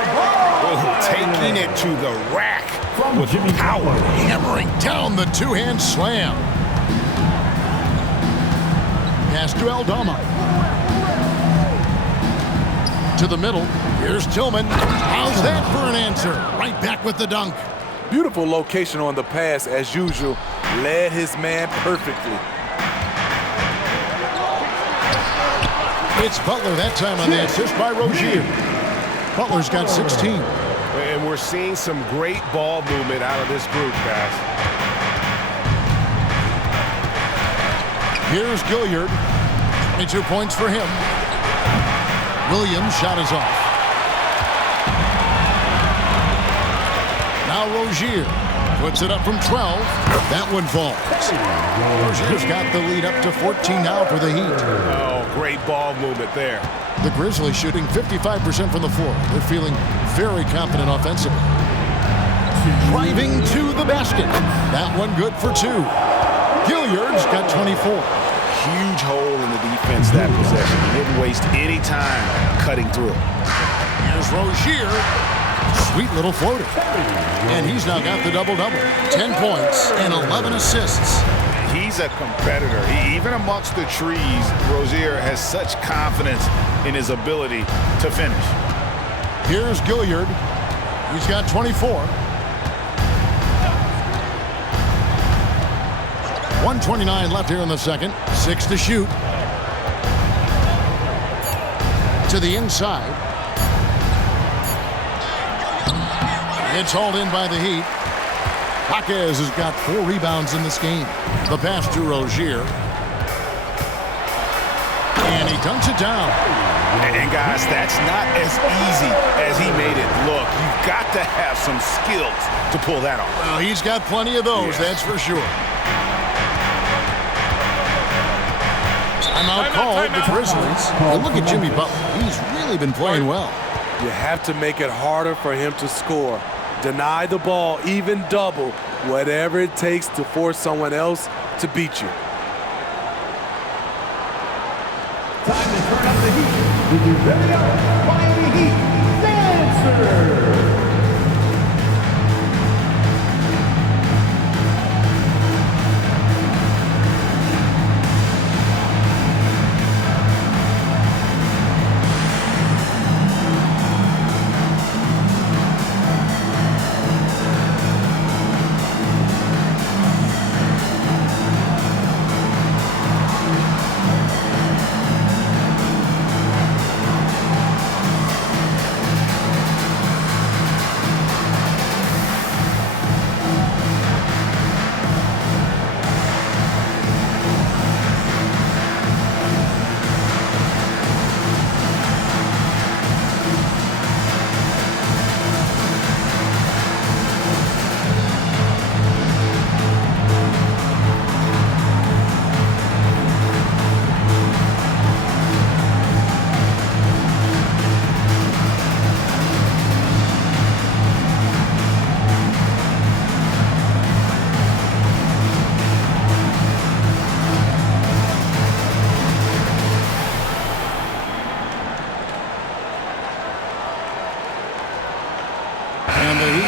Taking it to the rack with power. Hammering down the two-hand slam. Pass to Aldama. To the middle. Here's Tillman. How's that for an answer? Right back with the dunk. Beautiful location on the pass, as usual. Led his man perfectly. It's Butler that time on the assist by Rozier. Butler's got 16. And we're seeing some great ball movement out of this group, guys. Here's Gilyard. 22 points for him. Williams' shot is off. Now Rozier puts it up from 12. That one falls. Rozier's got the lead up to 14 now for the Heat. Oh, great ball movement there. The Grizzlies shooting 55% from the floor. They're feeling very confident offensively. Driving to the basket. That one good for 2. Gilyard's got 24. Huge hole in the defense that possession. He didn't waste any time cutting through. Here's Rozier. Sweet little floater. And he's now got the double-double. 10 points and 11 assists. He's a competitor. Even amongst the trees, Rozier has such confidence in his ability to finish. Here's Gilyard. He's got 24. 1:29 left here in the second. 6 to shoot. To the inside. It's hauled in by the Heat. Jaquez has got 4 rebounds in this game. The pass to Rozier. And he dunks it down. And guys, that's not as easy as he made it look. You've got to have some skills to pull that off. Well, he's got plenty of those, that's for sure. Timeout called the Grizzlies. And look at Jimmy Butler. He's really been playing well. You have to make it harder for him to score. Deny the ball, even double, whatever it takes to force someone else to beat you. Time to turn up the heat with your very own Miami Heat Dancer.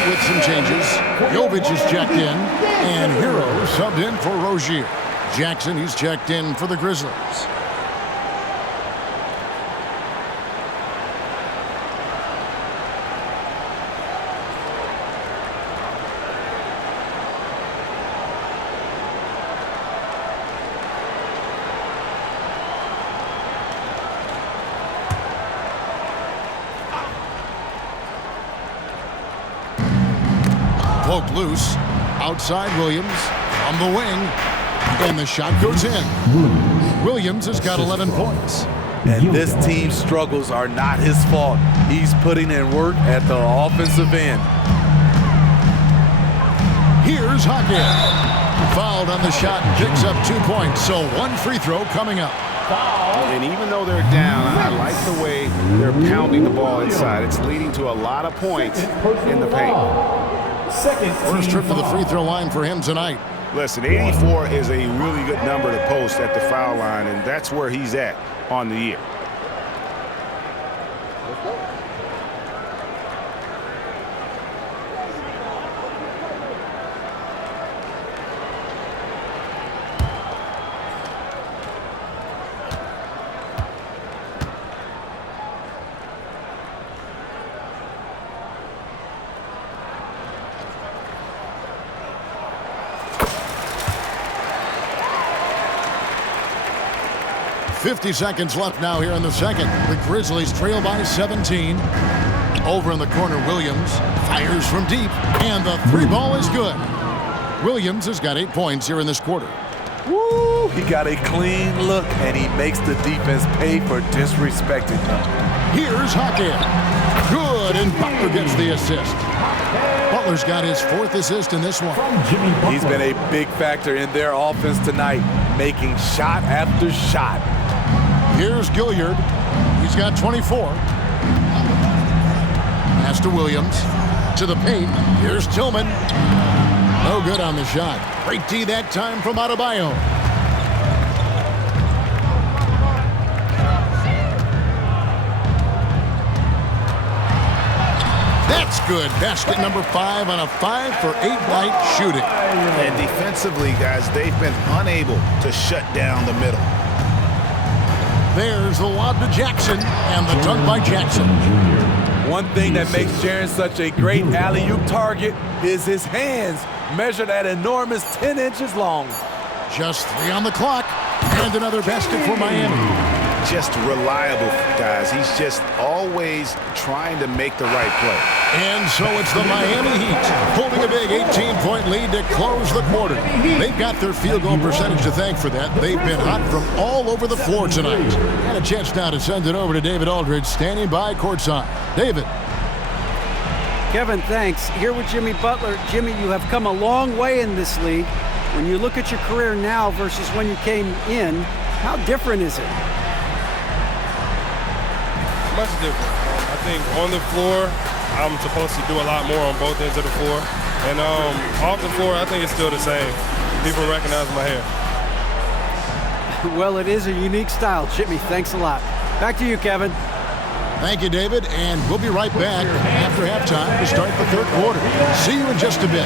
With some changes, Jovic is checked in, and Hero subbed in for Rozier. Jackson, he's checked in for the Grizzlies. Poked loose. Outside Williams on the wing. And the shot goes in. Williams has got 11 points. And this team's struggles are not his fault. He's putting in work at the offensive end. Here's Jaquez. Fouled on the shot and picks up 2 points. So 1 free throw coming up. And even though they're down, I like the way they're pounding the ball inside. It's leading to a lot of points in the paint. First trip to the free throw line for him tonight. Listen, 84 is a really good number to post at the foul line, and that's where he's at on the year. .50 seconds left now here in the second. The Grizzlies trail by 17. Over in the corner, Williams fires from deep, and the 3 ball is good. Williams has got 8 points here in this quarter. Woo! He got a clean look, and he makes the defense pay for disrespecting him. Here's Jaquez. Good, and Butler gets the assist. Butler's got his 4th assist in this one. He's been a big factor in their offense tonight, making shot after shot. Here's Gilyard. He's got 24. Pass to Williams. To the paint. Here's Tillman. No good on the shot. Great D that time from Adebayo. That's good. Basket number 5 on a 5-for-8 night shooting. And defensively, guys, they've been unable to shut down the middle. There's the lob to Jackson, and the dunk by Jackson. One thing that makes Jaren such a great alley-oop target is his hands, measured at enormous 10 inches long. Just 3 on the clock, and another basket for Miami. Just reliable, guys. He's just always trying to make the right play. And so it's the Miami Heat holding a big 18-point lead to close the quarter. They've got their field goal percentage to thank for that. They've been hot from all over the floor tonight. And a chance now to send it over to David Aldridge, standing by courtside. David. Kevin, thanks. Here with Jimmy Butler. Jimmy, you have come a long way in this league. When you look at your career now versus when you came in, how different is it? Much different. I think on the floor, I'm supposed to do a lot more on both ends of the floor. And off the floor, I think it's still the same. People recognize my hair. Well, it is a unique style. Jimmy, thanks a lot. Back to you, Kevin. Thank you, David. And we'll be right back after halftime to start the third quarter. See you in just a bit.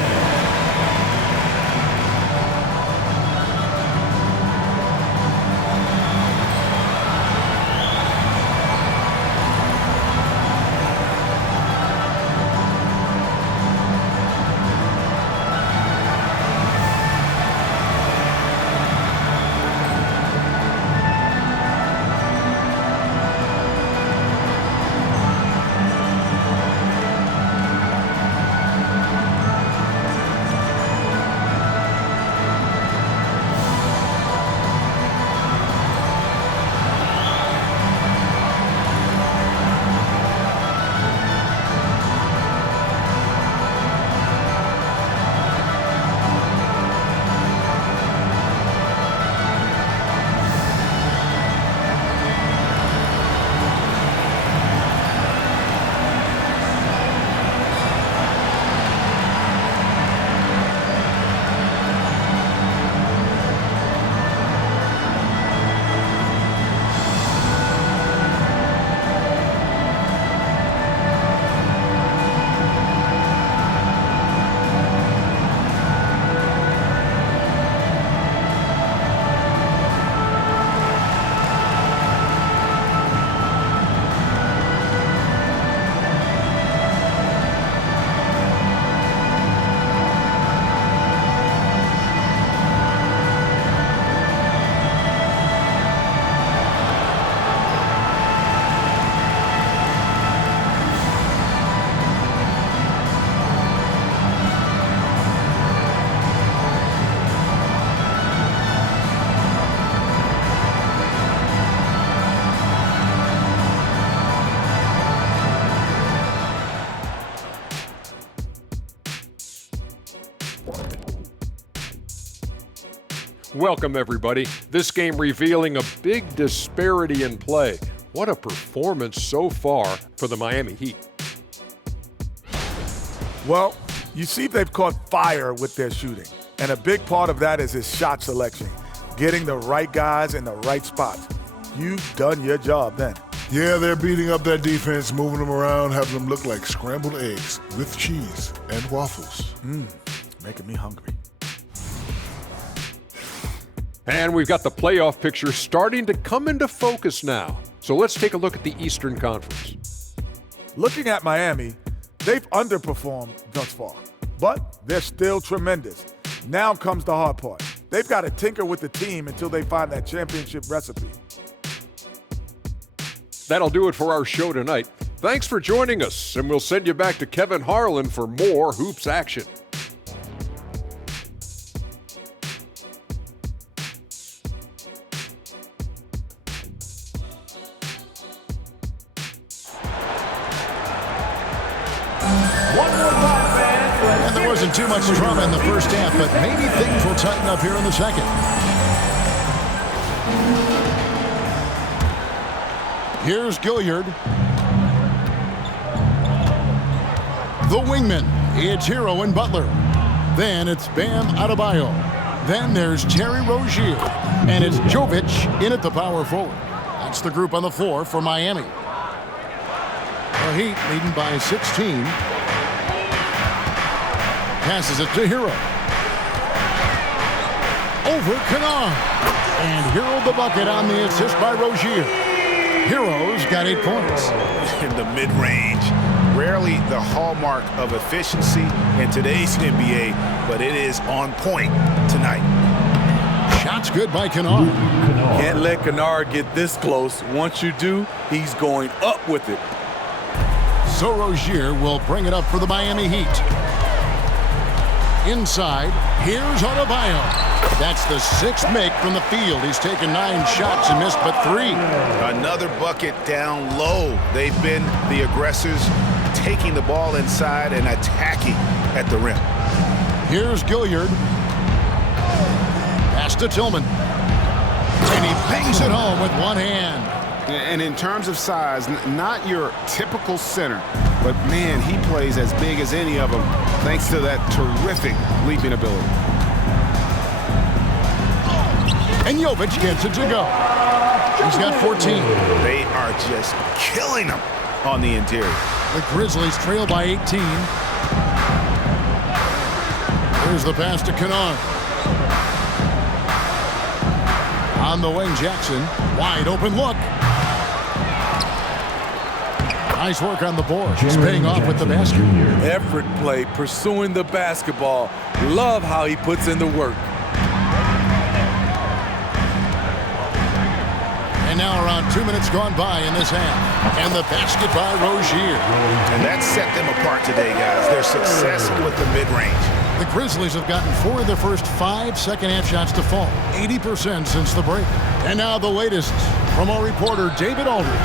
Welcome, everybody. This game revealing a big disparity in play. What a performance so far for the Miami Heat. Well, you see they've caught fire with their shooting, and a big part of that is his shot selection, getting the right guys in the right spots. You've done your job then. Yeah, they're beating up that defense, moving them around, having them look like scrambled eggs with cheese and waffles. Making me hungry. And we've got the playoff picture starting to come into focus now. So let's take a look at the Eastern Conference. Looking at Miami, they've underperformed thus far, but they're still tremendous. Now comes the hard part. They've got to tinker with the team until they find that championship recipe. That'll do it for our show tonight. Thanks for joining us, and we'll send you back to Kevin Harlan for more hoops action. And there wasn't too much drama in the first half, but maybe things will tighten up here in the second. Here's Gilyard. The wingman. It's Hero and Butler. Then it's Bam Adebayo. Then there's Terry Rozier. And it's Jovic in at the power forward. That's the group on the floor for Miami. The Heat leading by 16. Passes it to Hero. Over Kennard. And Hero the bucket on the assist by Rozier. Hero's got 8 points. In the mid-range, rarely the hallmark of efficiency in today's NBA, but it is on point tonight. Shot's good by Kennard. Can't let Kennard get this close. Once you do, he's going up with it. So Rozier will bring it up for the Miami Heat. Inside, here's Adebayo. That's the 6th make from the field. He's taken 9 shots and missed but 3. Another bucket down low. They've been the aggressors, taking the ball inside and attacking at the rim. Here's Gilyard. Pass to Tillman. And he bangs it home with one hand. And in terms of size, not your typical center, but man, he plays as big as any of them thanks to that terrific leaping ability. And Jovic gets it to go. He's got 14. They are just killing him on the interior. The Grizzlies trail by 18. Here's the pass to Kennard. On the wing, Jackson. Wide open look. Nice work on the board. He's paying off with the basket. Effort play, pursuing the basketball. Love how he puts in the work. And now around 2 minutes gone by in this half. And the basket by Rozier. And that set them apart today, guys. Their success with the mid-range. The Grizzlies have gotten 4 of their first 5 second-half shots to fall. 80% since the break. And now the latest from our reporter, David Aldridge.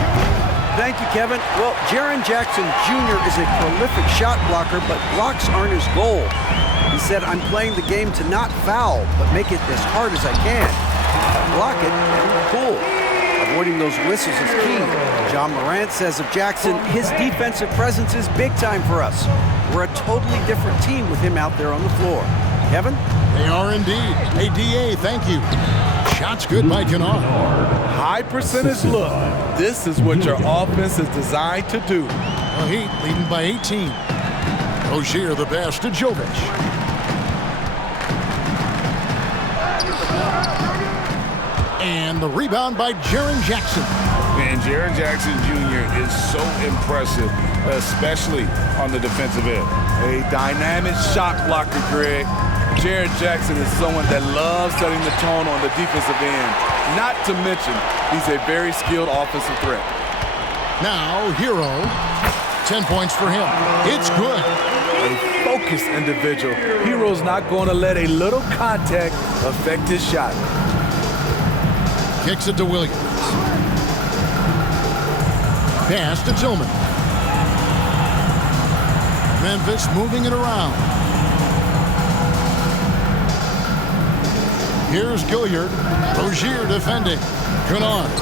Thank you, Kevin. Well, Jaren Jackson Jr. is a prolific shot blocker, but blocks aren't his goal. He said, I'm playing the game to not foul, but make it as hard as I can. Block it and cool. Avoiding those whistles is key. John Morant says of Jackson, his defensive presence is big time for us. We're a totally different team with him out there on the floor. Kevin? They are indeed. Hey, DA, thank you. Shots good by Kennard. High percentage look. This is what your offense is designed to do. The Heat leading by 18. Rozier the pass to Jovic. And the rebound by Jaren Jackson. And Jaren Jackson Jr. is so impressive, especially on the defensive end. A dynamic shot blocker, Greg. Jaren Jackson is someone that loves setting the tone on the defensive end. Not to mention, he's a very skilled offensive threat. Now, Hero. 10 points for him. It's good. A focused individual. Hero's not going to let a little contact affect his shot. Kicks it to Williams. Pass to Tillman. Memphis moving it around. Here's Gilyard. Rozier defending. Kennard.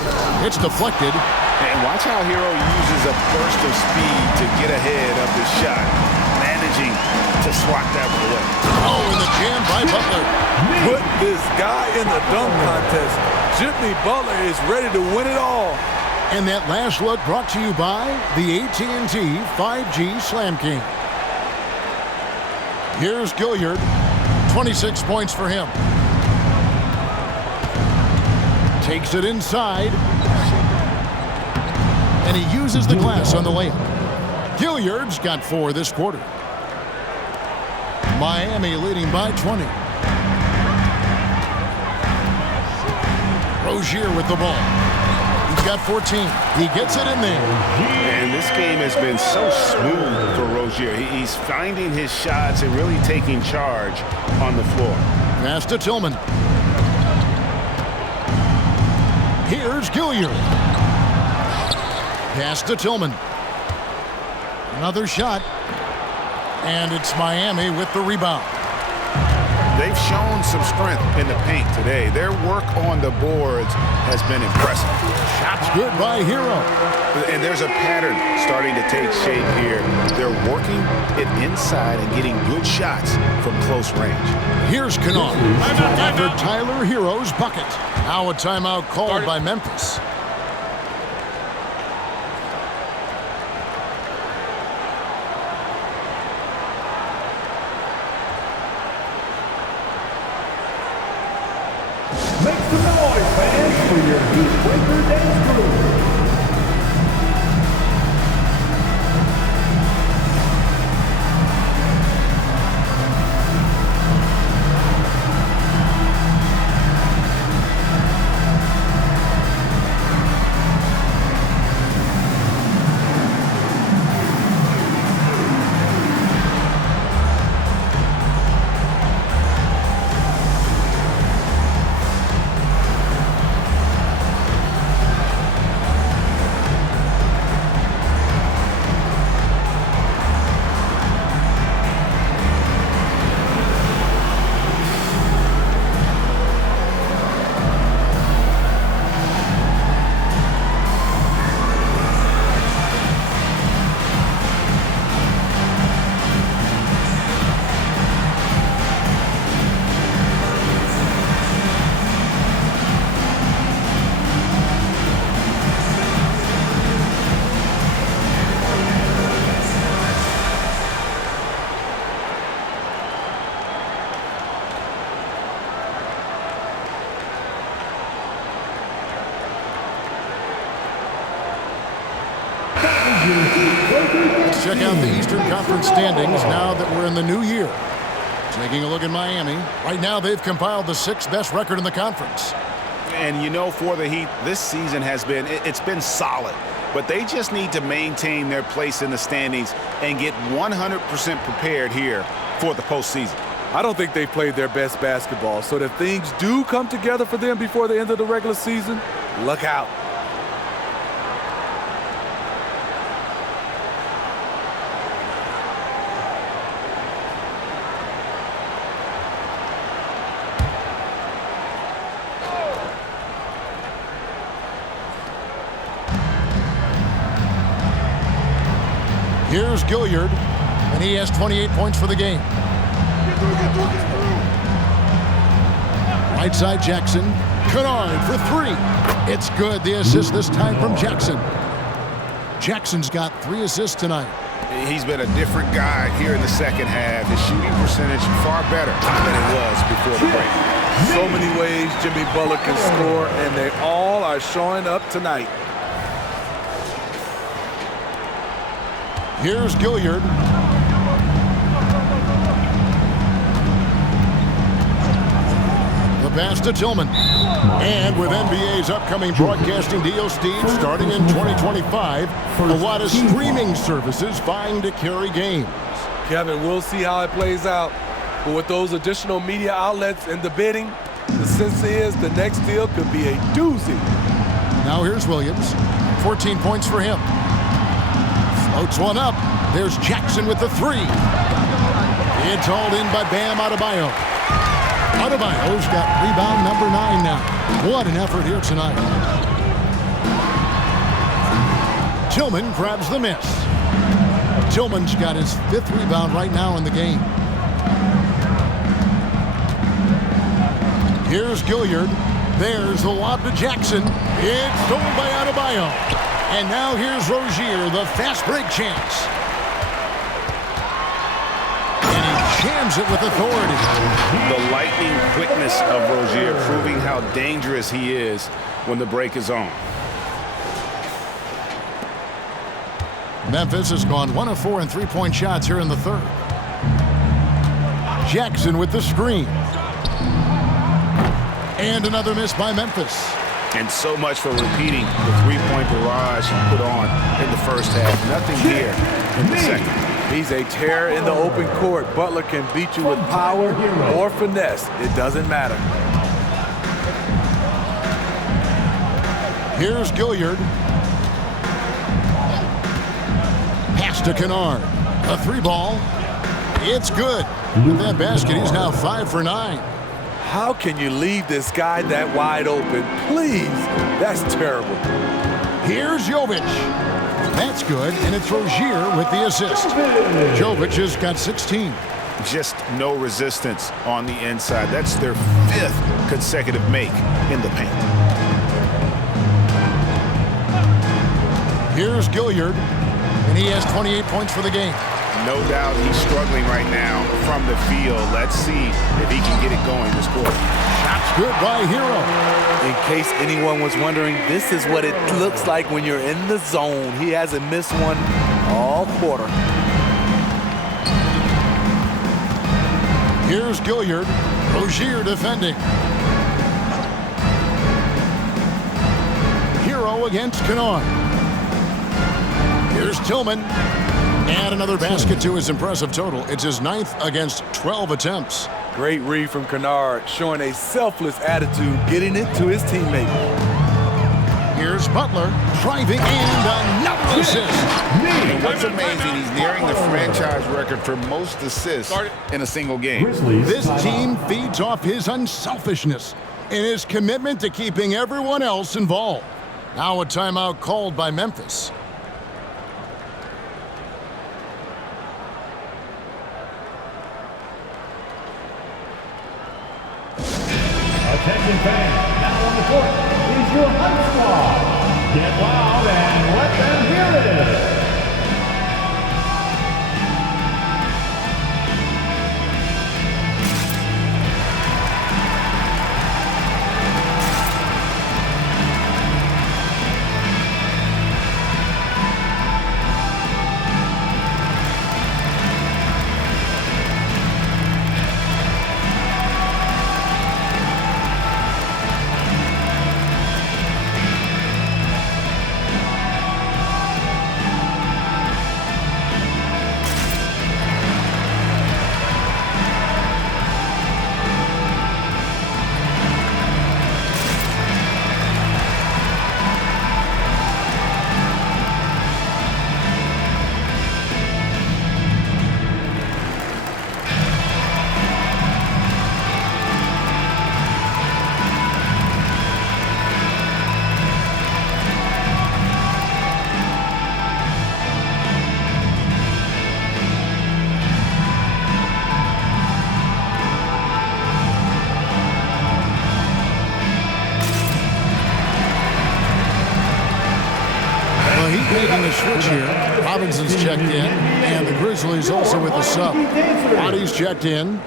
It's deflected. And watch how Hero uses a burst of speed to get ahead of the shot, managing to swat that one away. Oh, and the jam by Butler. Put this guy in the dunk contest. Jimmy Butler is ready to win it all. And that last look brought to you by the AT&T 5G Slam King. Here's Gilyard. 26 points for him. Takes it inside. And he uses the glass on the layup. Gilyard's got 4 this quarter. Miami leading by 20. Rozier with the ball. He's got 14. He gets it in there. And this game has been so smooth for Rozier. He's finding his shots and really taking charge on the floor. Pass to Tillman. Here's Gilyard. Pass to Tillman. Another shot. And it's Miami with the rebound. They've shown some strength in the paint today. Their work on the boards has been impressive. Shots good by Hero. And there's a pattern starting to take shape here. They're working it inside and getting good shots from close range. Here's Kennard after Tyler Hero's bucket. Now a timeout called by Memphis. Make some noise, fans, for your Heat Breaker Dance Crew. Let's check out the Eastern Conference standings now that we're in the new year. Taking a look at Miami. Right now, they've compiled the 6th best record in the conference. And you know, for the Heat, this season has been, it's been solid. But they just need to maintain their place in the standings and get 100% prepared here for the postseason. I don't think they've played their best basketball, so if things do come together for them before the end of the regular season, look out. Here's Gilyard, and he has 28 points for the game. Right side, Jackson. Kennard for 3. It's good. The assist this time from Jackson. Jackson's got 3 assists tonight. He's been a different guy here in the second half. His shooting percentage far better than it was before the break. So many ways Jimmy Butler can score, and they all are showing up tonight. Here's Gilyard. The pass to Tillman. And with NBA's upcoming broadcasting deal, Steve, starting in 2025, a lot of streaming services vying to carry games. Kevin, we'll see how it plays out. But with those additional media outlets in the bidding, the sense is the next deal could be a doozy. Now here's Williams. 14 points for him. Floats one up. There's Jackson with the 3. It's hauled in by Bam Adebayo. Adebayo's got rebound number 9 now. What an effort here tonight. Tillman grabs the miss. Tillman's got his 5th rebound right now in the game. Here's Gilyard. There's the lob to Jackson. It's stolen by Adebayo. And now here's Rozier, the fast break chance. And he jams it with authority. The lightning quickness of Rozier proving how dangerous he is when the break is on. Memphis has gone 1 of 4 in 3-point shots here in the 3rd. Jackson with the screen. And another miss by Memphis. And so much for repeating the 3-point barrage he put on in the first half. Nothing here in the second. He's a terror in the open court. Butler can beat you with power or finesse. It doesn't matter. Here's Gilyard. Pass to Kennard. A 3-ball. It's good. With that basket, he's now 5 for 9. How can you leave this guy that wide open? Please, that's terrible. Here's Jovic. That's good, and it's Rozier with the assist. Jovic has got 16. Just no resistance on the inside. That's their 5th consecutive make in the paint. Here's Gilyard, and he has 28 points for the game. No doubt he's struggling right now from the field. Let's see if he can get it going this quarter. Shots good by Hero. In case anyone was wondering, this is what it looks like when you're in the zone. He hasn't missed one all quarter. Here's Gilyard. Rozier defending. Hero against Kennard. Here's Tillman. And another basket to his impressive total. It's his 9th against 12 attempts. Great read from Kennard, showing a selfless attitude, getting it to his teammate. Here's Butler, driving and another assist. And what's amazing, he's nearing the franchise record for most assists in a single game. This team feeds off his unselfishness and his commitment to keeping everyone else involved. Now a timeout called by Memphis. Attention fans, now on the court is your hype squad. Get loud and let them hear it. bench here. Robinson's checked in, and the Grizzlies also with the sub. Body's checked in.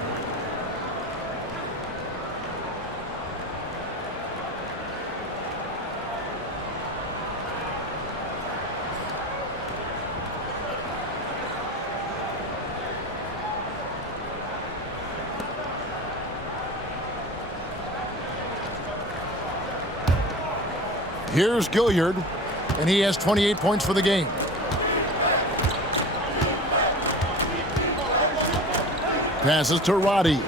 Here's Gilyard, and he has 28 points for the game. Passes to Roddy.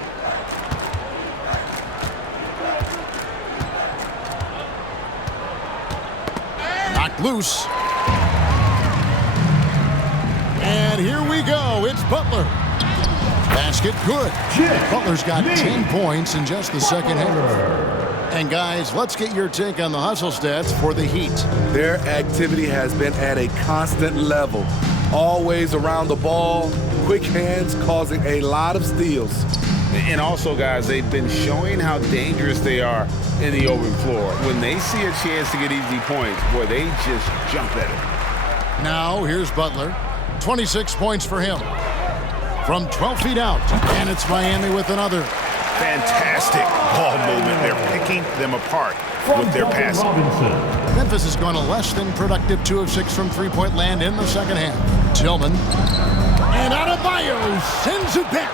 Knocked loose. And here we go. It's Butler. Basket good. Butler's got 10 points in just the second half. And guys, let's get your take on the hustle stats for the Heat. Their activity has been at a constant level. Always around the ball, quick hands causing a lot of steals. And also, guys, they've been showing how dangerous they are in the open floor. When they see a chance to get easy points, boy, they just jump at it. Now, here's Butler. 26 points for him. From 12 feet out, and it's Miami with another. Fantastic ball movement. They're picking them apart with their passing. Memphis has gone a less than productive 2 of 6 from three-point land in the second half. Tillman. And Adebayo sends it back.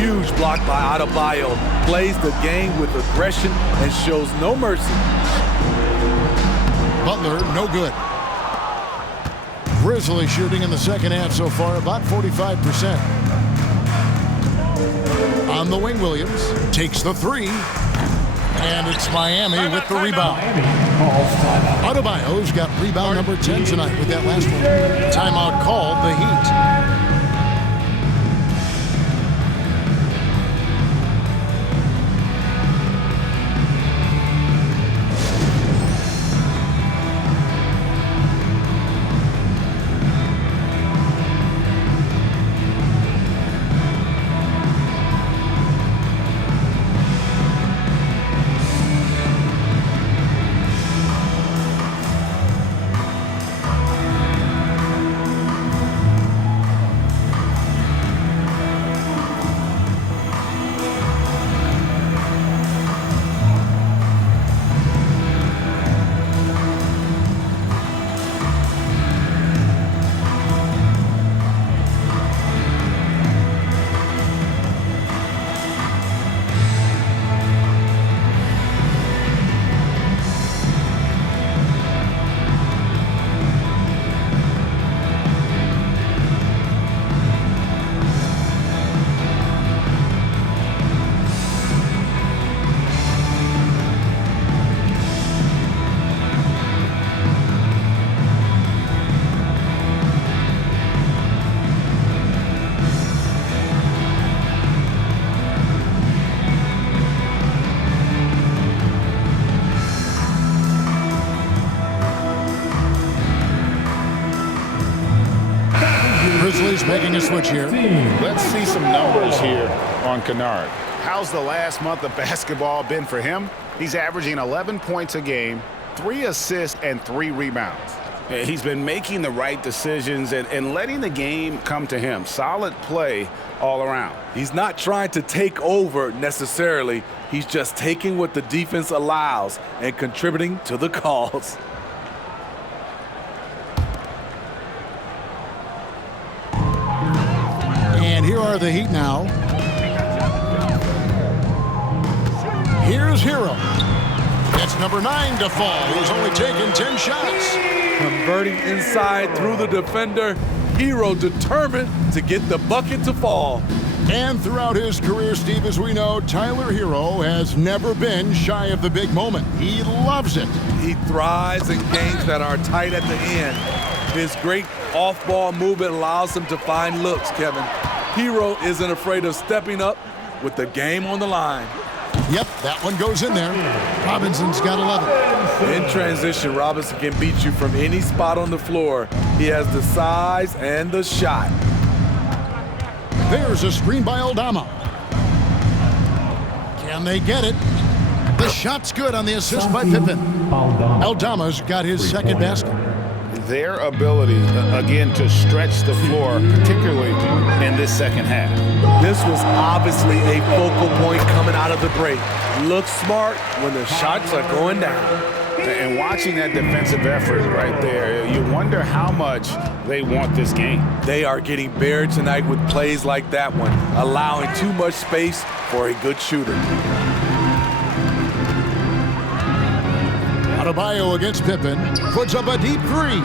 Huge block by Adebayo. Plays the game with aggression and shows no mercy. Butler, no good. Grizzlies shooting in the second half so far, about 45%. On the wing, Williams takes the three, and it's Miami with the rebound. Adebayo's got rebound number 10 tonight with that last one. Timeout called the Heat. Grizzlies making a switch here. Let's see some numbers here on Kennard. How's the last month of basketball been for him? He's averaging 11 points a game, 3 assists, and 3 rebounds. He's been making the right decisions and letting the game come to him. Solid play all around. He's not trying to take over necessarily. He's just taking what the defense allows and contributing to the cause. And here are the Heat now. Here's Hero. That's number 9 to fall. He's only taken 10 shots. Converting inside through the defender. Hero determined to get the bucket to fall. And throughout his career, Steve, as we know, Tyler Hero has never been shy of the big moment. He loves it. He thrives in games that are tight at the end. His great off-ball movement allows him to find looks, Kevin. Hero isn't afraid of stepping up with the game on the line. Yep, that one goes in there. Robinson's got 11. In transition, Robinson can beat you from any spot on the floor. He has the size and the shot. There's a screen by Aldama. Can they get it? The shot's good on the assist by Pippen. Aldama's got his second basket. their ability, again, to stretch the floor, particularly in this second half. This was obviously a focal point coming out of the break. Look smart when the shots are going down. And watching that defensive effort right there, you wonder how much they want this game. They are getting buried tonight with plays like that one, allowing too much space for a good shooter. Adebayo against Pippen, puts up a deep three.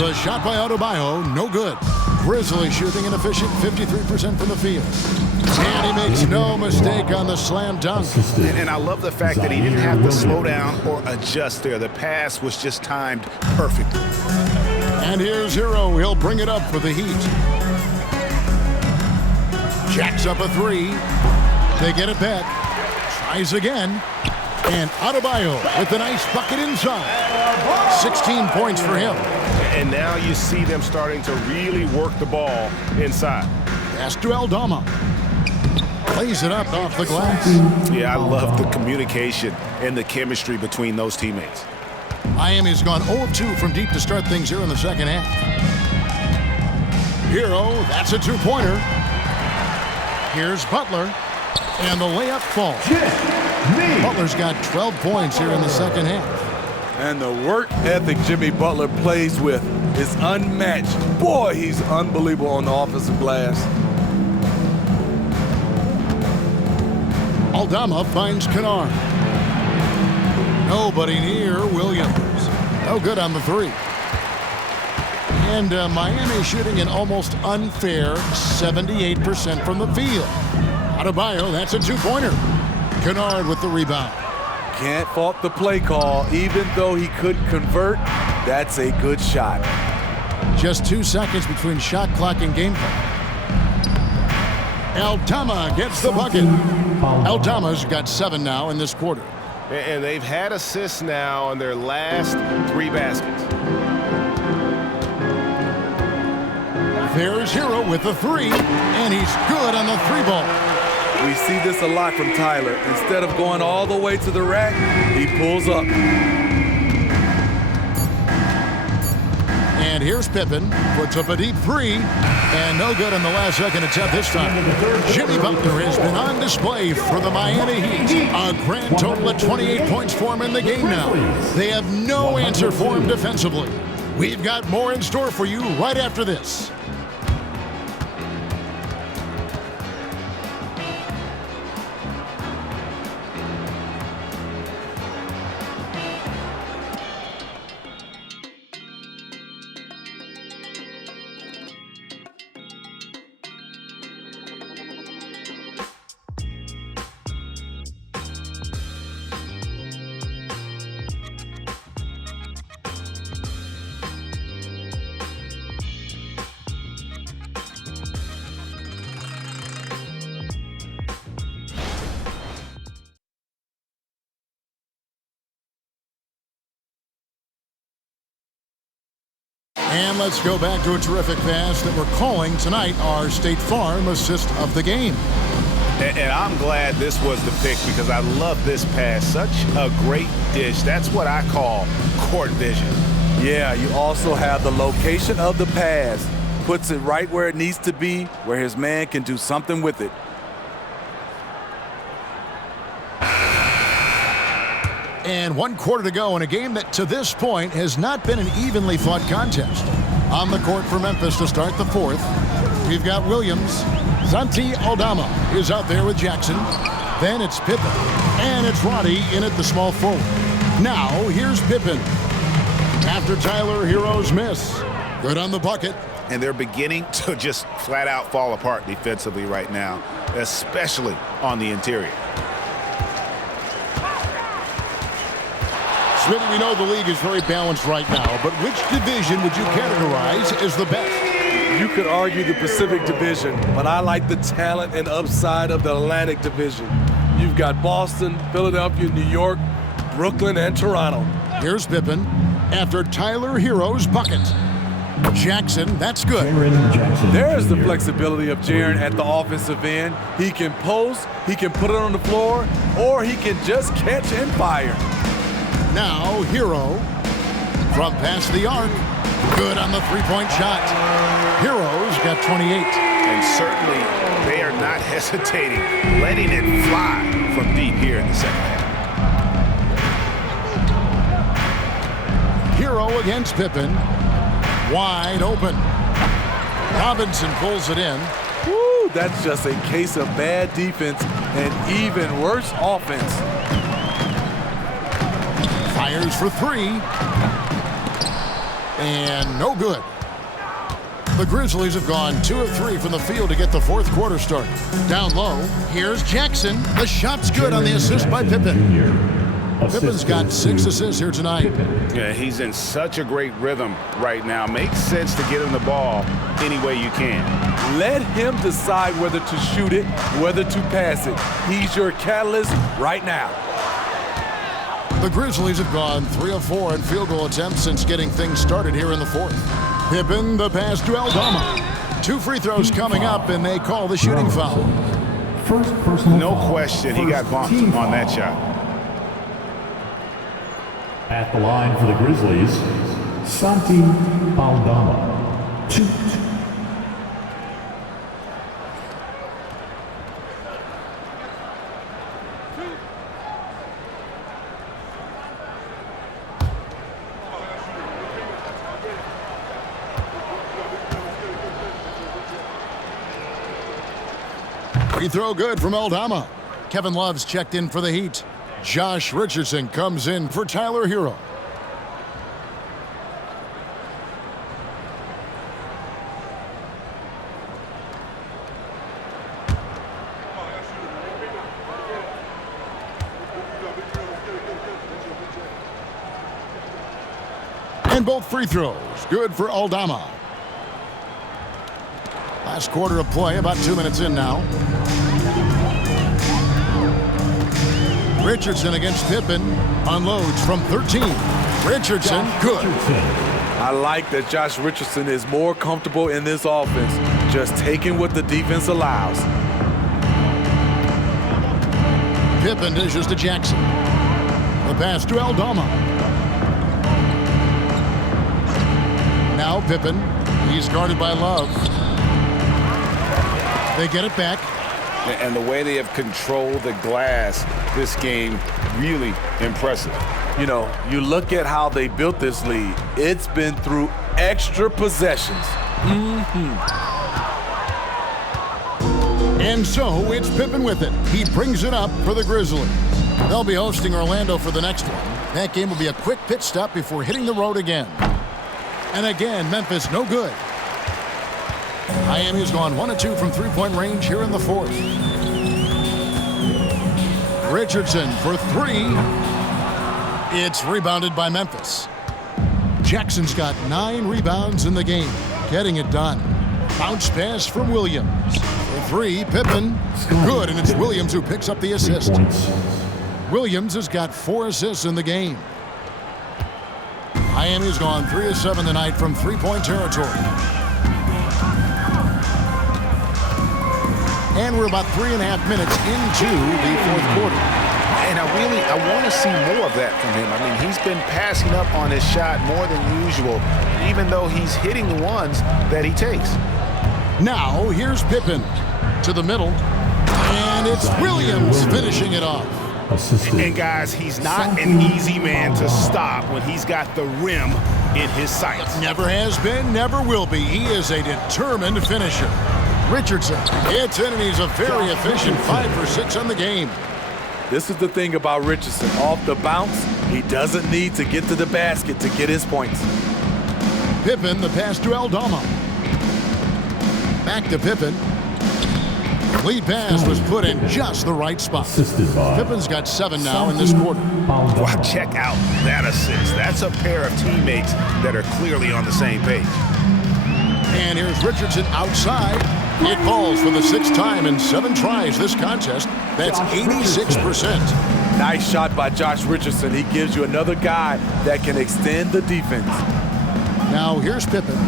The shot by Adebayo, no good. Grizzlies shooting an efficient 53% from the field. And he makes no mistake on the slam dunk. And I love the fact that he didn't have to slow down or adjust there. The pass was just timed perfectly. And here's Hero. He'll bring it up for the Heat. Jacks up a three. They get it back. Tries again. And Adebayo with a nice bucket inside. 16 points for him. And now you see them starting to really work the ball inside. Pass to Aldama. Plays it up off the glass. Yeah, I love the communication and the chemistry between those teammates. Miami's gone 0 of 2 from deep to start things here in the second half. Hero, that's a two-pointer. Here's Butler. And the layup falls. Butler's got 12 points here in the second half. And the work ethic Jimmy Butler plays with is unmatched. Boy, he's unbelievable on the offensive glass. Aldama finds Kennard. Nobody near Williams. No good on the three. And Miami shooting an almost unfair 78% from the field. Adebayo, that's a two-pointer. Kennard with the rebound. Can't fault the play call. Even though he couldn't convert, that's a good shot. Just 2 seconds between shot clock and game clock. Aldama gets the bucket. Aldama's got 7 now in this quarter. And they've had assists now on their last 3 baskets. There's Hero with the three, and he's good on the three ball. We see this a lot from Tyler. Instead of going all the way to the rack, he pulls up. And here's Pippen, puts up a deep three, and no good on the last second attempt this time. Jimmy Butler has been on display for the Miami Heat. A grand total of 28 points for him in the game now. They have no answer for him defensively. We've got more in store for you right after this. And let's go back to a terrific pass that we're calling tonight our State Farm assist of the game. And I'm glad this was the pick because I love this pass. Such a great dish. That's what I call court vision. Yeah, you also have the location of the pass. Puts it right where it needs to be, where his man can do something with it. And 1 quarter to go in a game that to this point has not been an evenly fought contest. On the court for Memphis to start the fourth, we've got Williams. Santi Aldama is out there with Jackson. Then it's Pippen. And it's Roddy in at the small forward. Now here's Pippen. After Tyler Hero's miss. Good on the bucket. And they're beginning to just flat out fall apart defensively right now, especially on the interior. Smitty, we know the league is very balanced right now, but which division would you categorize as the best? You could argue the Pacific Division, but I like the talent and upside of the Atlantic Division. You've got Boston, Philadelphia, New York, Brooklyn, and Toronto. Here's Pippen after Tyler Hero's bucket. Jackson, that's good. There's the flexibility of Jaren at the offensive end. He can post, he can put it on the floor, or he can just catch and fire. Now Hero from past the arc. Good on the three-point shot. Heroes got 28. And certainly they are not hesitating, letting it fly from deep here in the second half. Hero against Pippen. Wide open. Robinson pulls it in. Woo, that's just a case of bad defense and even worse offense. Fires for three. And no good. The Grizzlies have gone 2 of 3 from the field to get the fourth quarter started. Down low, here's Jackson. The shot's good on the assist by Pippen. Pippen's got 6 assists here tonight. Yeah, he's in such a great rhythm right now. Makes sense to get him the ball any way you can. Let him decide whether to shoot it, whether to pass it. He's your catalyst right now. The Grizzlies have gone 3 of 4 in field goal attempts since getting things started here in the fourth. Pippen, the pass to Aldama. 2 free throws coming up, and they call the shooting foul. No question, he got bumped on that shot. At the line for the Grizzlies, Santi Aldama. 2. Free throw good from Aldama. Kevin Love's checked in for the Heat. Josh Richardson comes in for Tyler Hero. And both free throws good for Aldama. Last quarter of play, about 2 minutes in now. Richardson against Pippen. Unloads from 13. Richardson, good. I like that Josh Richardson is more comfortable in this offense, just taking what the defense allows. Pippen dishes to Jackson. The pass to Aldama. Now Pippen. He's guarded by Love. They get it back. And the way they have controlled the glass this game, really impressive. You know, you look at how they built this lead. It's been through extra possessions. And so it's Pippen with it. He brings it up for the Grizzlies. They'll be hosting Orlando for the next one. That game will be a quick pit stop before hitting the road again. And again, Memphis no good. Miami's gone 1 of 2 from three-point range here in the fourth. Richardson for 3. It's rebounded by Memphis. Jackson's got 9 rebounds in the game, getting it done. Bounce pass from Williams. For 3, Pippen. Good, and it's Williams who picks up the assist. Williams has got 4 assists in the game. Miami's gone 3 of 7 tonight from three-point territory. And we're about 3.5 minutes into the fourth quarter. And I want to see more of that from him. I mean, he's been passing up on his shot more than usual, even though he's hitting the ones that he takes. Now, here's Pippen to the middle. And it's Williams finishing it off. And guys, he's not an easy man to stop when he's got the rim in his sights. Never has been, never will be. He is a determined finisher. Richardson hits in, and he's a very efficient 5 for 6 on the game. This is the thing about Richardson. Off the bounce, he doesn't need to get to the basket to get his points. Pippen, the pass to Aldama. Back to Pippen. Lead pass was put in just the right spot. Pippen's got 7 now in this quarter. Wow, check out that assist. That's a pair of teammates that are clearly on the same page. And here's Richardson outside. It falls for the 6th time in 7 tries this contest. That's 86%. Nice shot by Josh Richardson. He gives you another guy that can extend the defense. Now here's Pippen.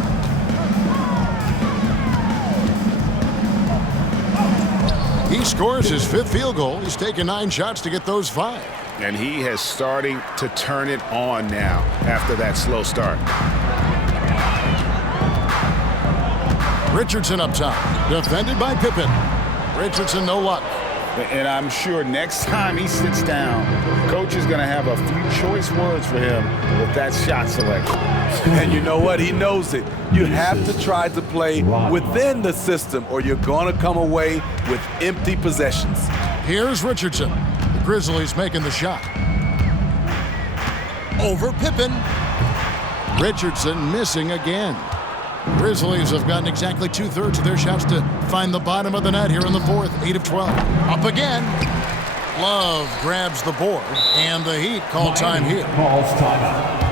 He scores his 5th field goal. He's taken 9 shots to get those 5. And he has starting to turn it on now after that slow start. Richardson up top, defended by Pippen. Richardson, no luck. And I'm sure next time he sits down, coach is going to have a few choice words for him with that shot selection. And you know what? He knows it. You have to try to play within the system or you're going to come away with empty possessions. Here's Richardson. The Grizzlies making the shot. Over Pippen. Richardson missing again. Grizzlies have gotten exactly 2/3 of their shots to find the bottom of the net here in the fourth. 8 of 12. Up again. Love grabs the board, and the Heat call time here. Calls timeout.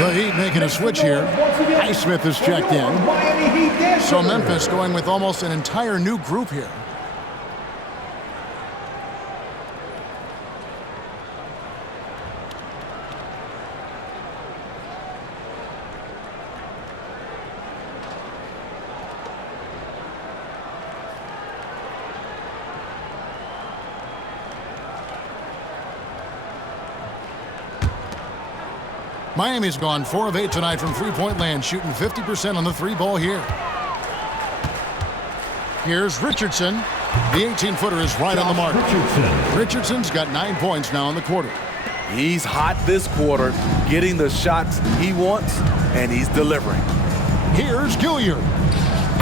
The Heat making a switch here. Highsmith is checked in. So Memphis going with almost an entire new group here. Miami's gone 4 of 8 tonight from three-point land, shooting 50% on the three ball here. Here's Richardson. The 18-footer is right on the mark. Richardson's got 9 points now in the quarter. He's hot this quarter, getting the shots he wants, and he's delivering. Here's Gilyard.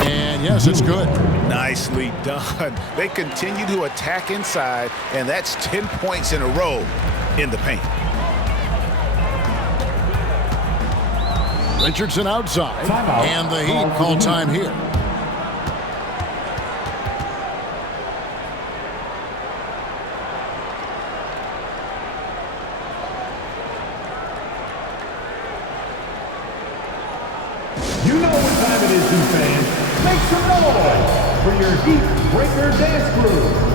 And yes, it's good. Nicely done. They continue to attack inside, and that's 10 points in a row in the paint. Richardson outside, and the Heat call time here. You know what time it is, Heat fans. Make some noise for your Heat Breaker Dance Crew.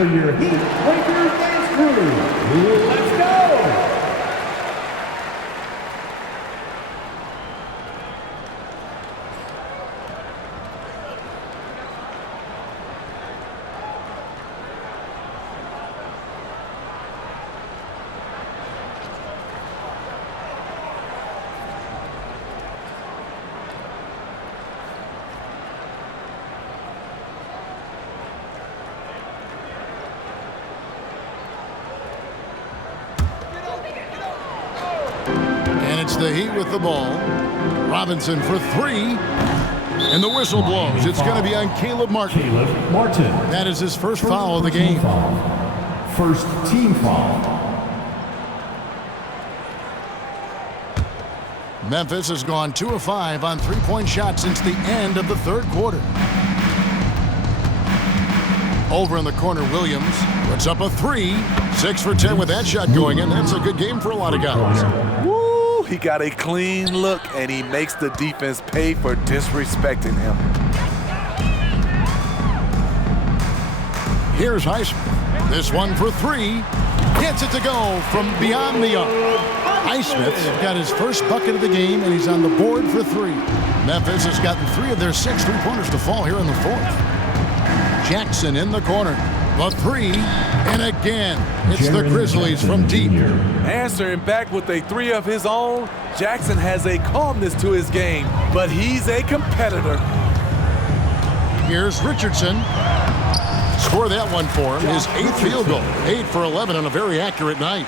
for your Heat Breaker Dance Crew. Let's go! It's the Heat with the ball. Robinson for three. And the whistle blows. It's going to be on Caleb Martin. That is his first foul of the game. First team foul. Memphis has gone 2 of 5 on three-point shots since the end of the third quarter. Over in the corner, Williams puts up a three. 6 for 10 with that shot going in. That's a good game for a lot of guys. Woo! He got a clean look, and he makes the defense pay for disrespecting him. Here's Highsmith. This one for three. Gets it to go from beyond the arc. Highsmith's got his first bucket of the game, and he's on the board for three. Memphis has gotten 3 of their 6 three-pointers to fall here in the fourth. Jackson in the corner. The three, and again, it's the Grizzlies from deep. Answering back with a three of his own, Jackson has a calmness to his game, but he's a competitor. Here's Richardson. Score that one for him, his 8th field goal. 8 for 11 on a very accurate night.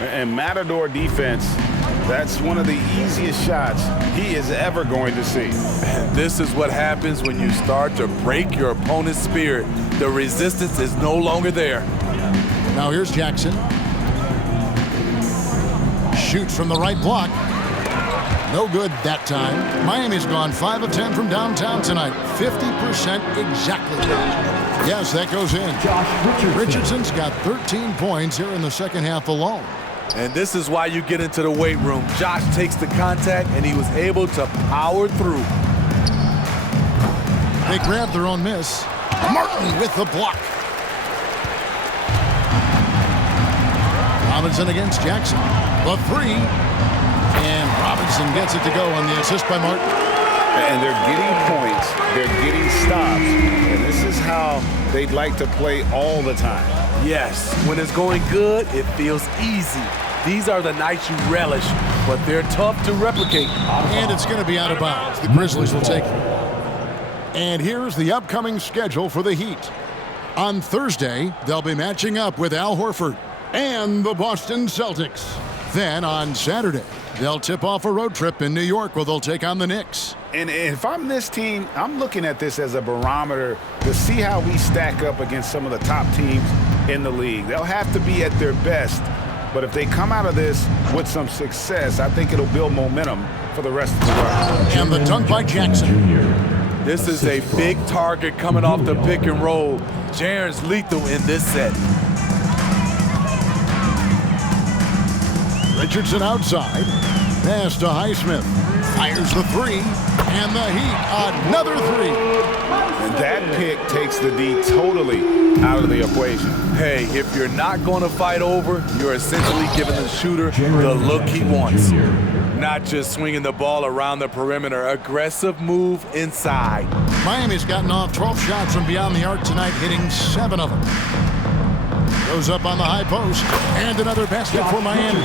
And Matador defense, that's one of the easiest shots he is ever going to see. And this is what happens when you start to break your opponent's spirit. The resistance is no longer there. Now here's Jackson. Shoots from the right block. No good that time. Miami's gone 5 of 10 from downtown tonight. 50% exactly. Yes, that goes in. Richardson's got 13 points here in the second half alone. And this is why you get into the weight room. Josh takes the contact, and he was able to power through. They grab their own miss. Martin with the block. Robinson against Jackson. The three. And Robinson gets it to go on the assist by Martin. And they're getting points. They're getting stops. And this is how they'd like to play all the time. Yes, when it's going good, it feels easy. These are the nights you relish, but they're tough to replicate. And it's going to be out of bounds. The Grizzlies will take it. And here's the upcoming schedule for the Heat. On Thursday, they'll be matching up with Al Horford and the Boston Celtics. Then on Saturday, they'll tip off a road trip in New York where they'll take on the Knicks. And if I'm this team, I'm looking at this as a barometer to see how we stack up against some of the top teams in the league. They'll have to be at their best, but if they come out of this with some success, I think it'll build momentum for the rest of the run. And the dunk by Jackson. This is a big target coming off the pick and roll. Jaren's lethal in this set. Richardson outside. Pass to Highsmith. Fires the three. And the Heat, another three. And that pick takes the D totally out of the equation. Hey, if you're not going to fight over, you're essentially giving the shooter the look he wants. Not just swinging the ball around the perimeter. Aggressive move inside. Miami's gotten off 12 shots from beyond the arc tonight, hitting 7 of them. Goes up on the high post, and another basket for Miami.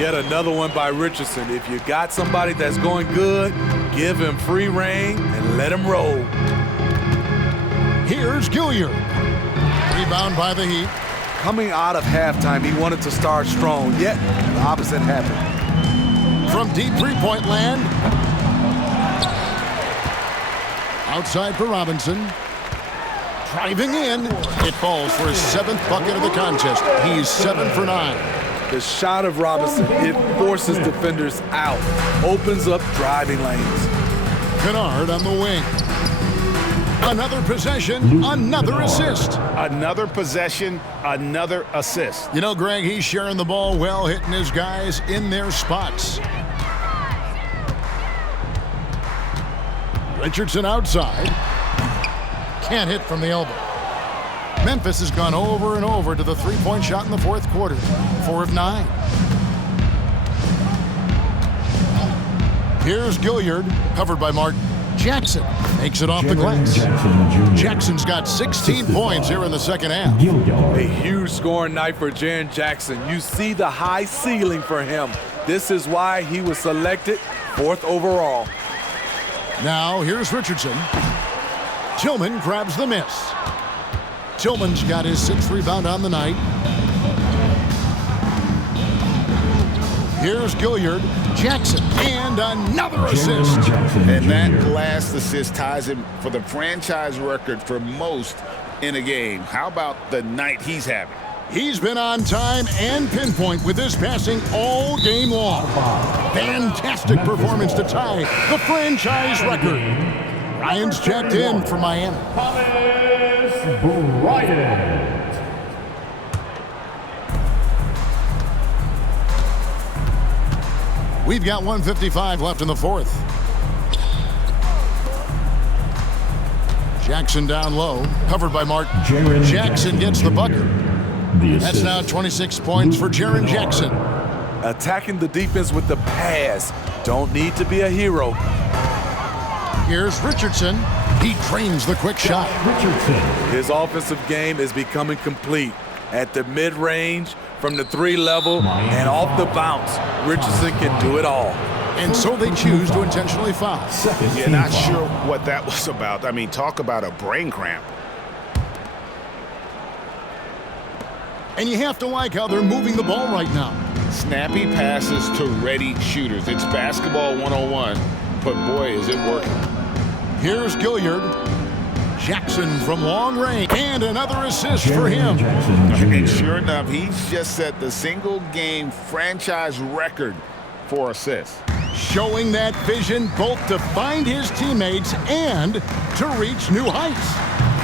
Yet another one by Richardson. If you got somebody that's going good, give him free reign and let him roll. Here's Gilyard. Rebound by the Heat. Coming out of halftime, he wanted to start strong, yet the opposite happened. From deep three-point land. Outside for Robinson. Driving in. It falls for his 7th bucket of the contest. He's 7 for 9. The shot of Robinson, it forces defenders out. Opens up driving lanes. Kennard on the wing. Another possession, another assist. Another possession, another assist. You know, Greg, he's sharing the ball well, hitting his guys in their spots. Richardson outside. Can't hit from the elbow. Memphis has gone over and over to the three-point shot in the fourth quarter. 4 of 9. Here's Gilyard, covered by Martin. Jackson makes it off the glass. Jackson's got 16 points here in the second half. A huge scoring night for Jaren Jackson. You see the high ceiling for him. This is why he was selected 4th overall. Now here's Richardson. Tillman grabs the miss. Tillman's got his 6th rebound on the night. Here's Gilyard, Jackson, and another assist. And that last assist ties him for the franchise record for most in a game. How about the night he's having? He's been on time and pinpoint with his passing all game long. Fantastic performance to tie the franchise record. Ryan's checked in for Miami. Bryant. We've got 1:55 left in the fourth. Jackson down low, covered by Martin. Jackson gets the bucket. That's now 26 points for Jaren Jackson. Attacking the defense with the pass. Don't need to be a hero. Here's Richardson. He drains the quick shot. His offensive game is becoming complete. At the mid-range, from the 3 level, and off the bounce, Richardson can do it all. And so they choose to intentionally foul. Yeah, not sure what that was about. I mean, talk about a brain cramp. And you have to like how they're moving the ball right now. Snappy passes to ready shooters. It's basketball 101, but boy, is it working. Here's Gilyard. Jackson from long range, and another assist for him. And sure enough, he's just set the single-game franchise record for assists. Showing that vision both to find his teammates and to reach new heights.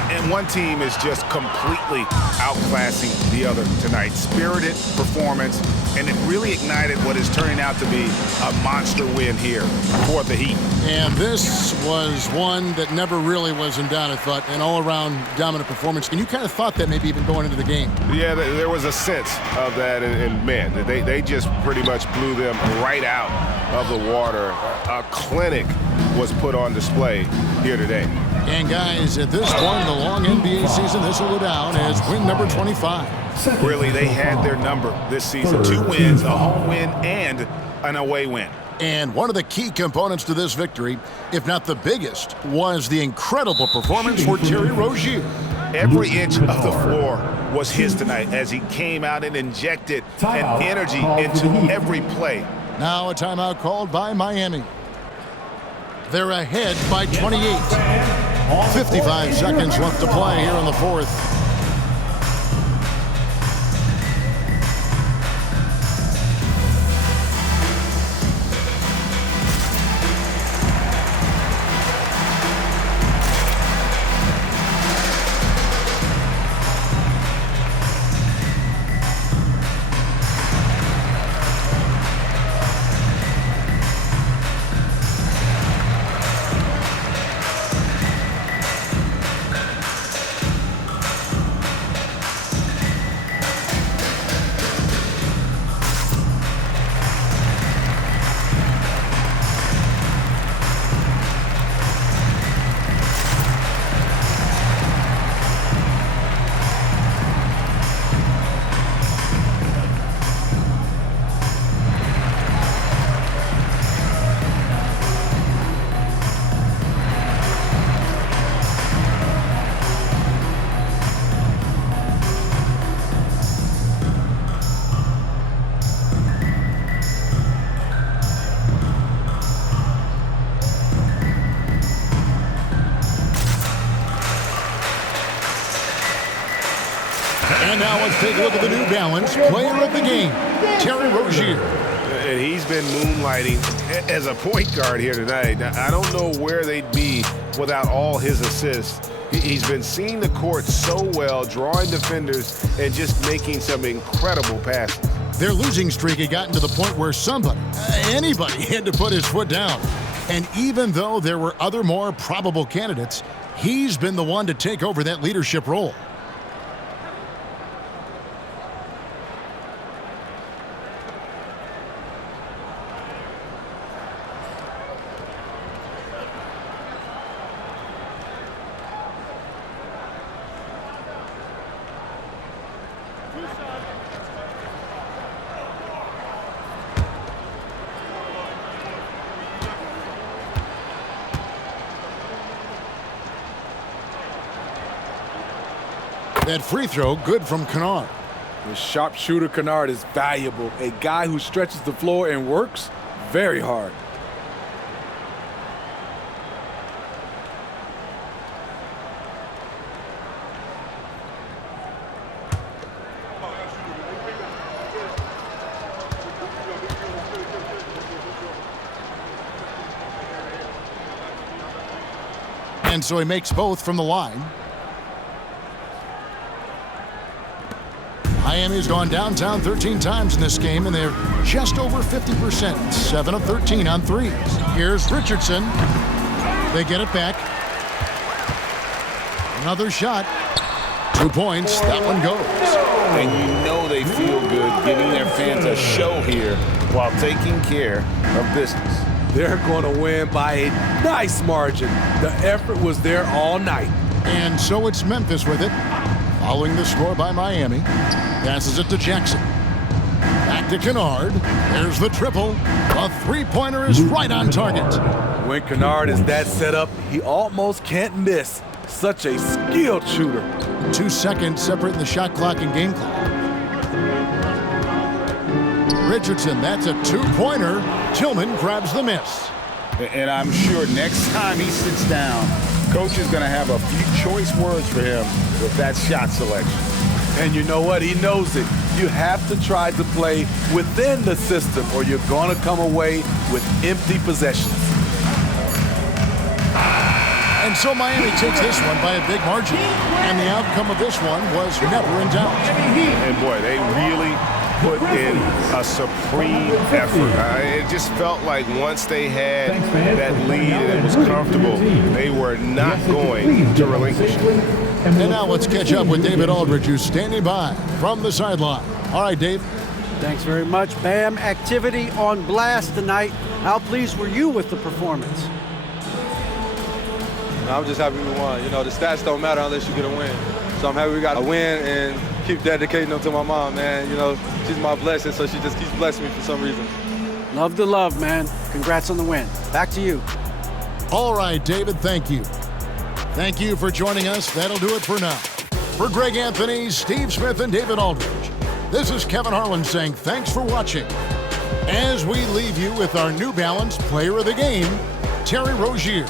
And one team is just completely outclassing the other tonight. Spirited performance, and it really ignited what is turning out to be a monster win here for the Heat. And this was one that never really was in doubt, I thought, an all-around dominant performance. And you kind of thought that maybe even going into the game. Yeah, there was a sense of that, and man, they just pretty much blew them right out of the water. A clinic was put on display here today. And guys, at this point in the long NBA season, this will go down as win number 25. Really, they had their number this season. 2 wins, a home win, and an away win. And one of the key components to this victory, if not the biggest, was the incredible performance for Terry Rozier. Every inch of the floor was his tonight as he came out and injected an energy into every play. Now a timeout called by Miami. They're ahead by 28. 55 seconds left to play here in the fourth. And now let's take a look at the New Balance player of the game, Terry Rozier. And he's been moonlighting as a point guard here tonight. Now, I don't know where they'd be without all his assists. He's been seeing the court so well, drawing defenders, and just making some incredible passes. Their losing streak had gotten to the point where somebody, anybody, had to put his foot down. And even though there were other more probable candidates, he's been the one to take over that leadership role. That free throw, good from Kennard. The sharpshooter Kennard is valuable. A guy who stretches the floor and works very hard. And so he makes both from the line. Miami's gone downtown 13 times in this game, and they're just over 50%, 7 of 13 on threes. Here's Richardson. They get it back. Another shot. 2 points. That one goes. And you know they feel good giving their fans a show here while taking care of business. They're going to win by a nice margin. The effort was there all night. And so it's Memphis with it. Following the score by Miami. Passes it to Jackson. Back to Kennard. There's the triple. A three-pointer is right on target. When Kennard is that set up, he almost can't miss. Such a skilled shooter. 2 seconds separating the shot clock and game clock. Richardson, that's a two-pointer. Tillman grabs the miss. And I'm sure next time he sits down, coach is going to have a few choice words for him with that shot selection. And you know what? He knows it. You have to try to play within the system or you're going to come away with empty possessions. And so Miami takes this one by a big margin. And the outcome of this one was never in doubt. And boy, they really put in a supreme effort. It just felt like once they had that lead and it was comfortable, they were not going to relinquish it. And now let's catch up with David Aldridge, who's standing by from the sideline. All right, Dave. Thanks very much, Bam. Activity on blast tonight. How pleased were you with the performance? I'm just happy we won. You know, the stats don't matter unless you get a win. So I'm happy we got a win and keep dedicating them to my mom, man. You know, she's my blessing, so she just keeps blessing me for some reason. Love the love, man. Congrats on the win. Back to you. All right, David, thank you. Thank you for joining us. That'll do it for now. For Greg Anthony, Steve Smith, and David Aldridge, this is Kevin Harlan saying thanks for watching. As we leave you with our New Balance Player of the Game, Terry Rozier.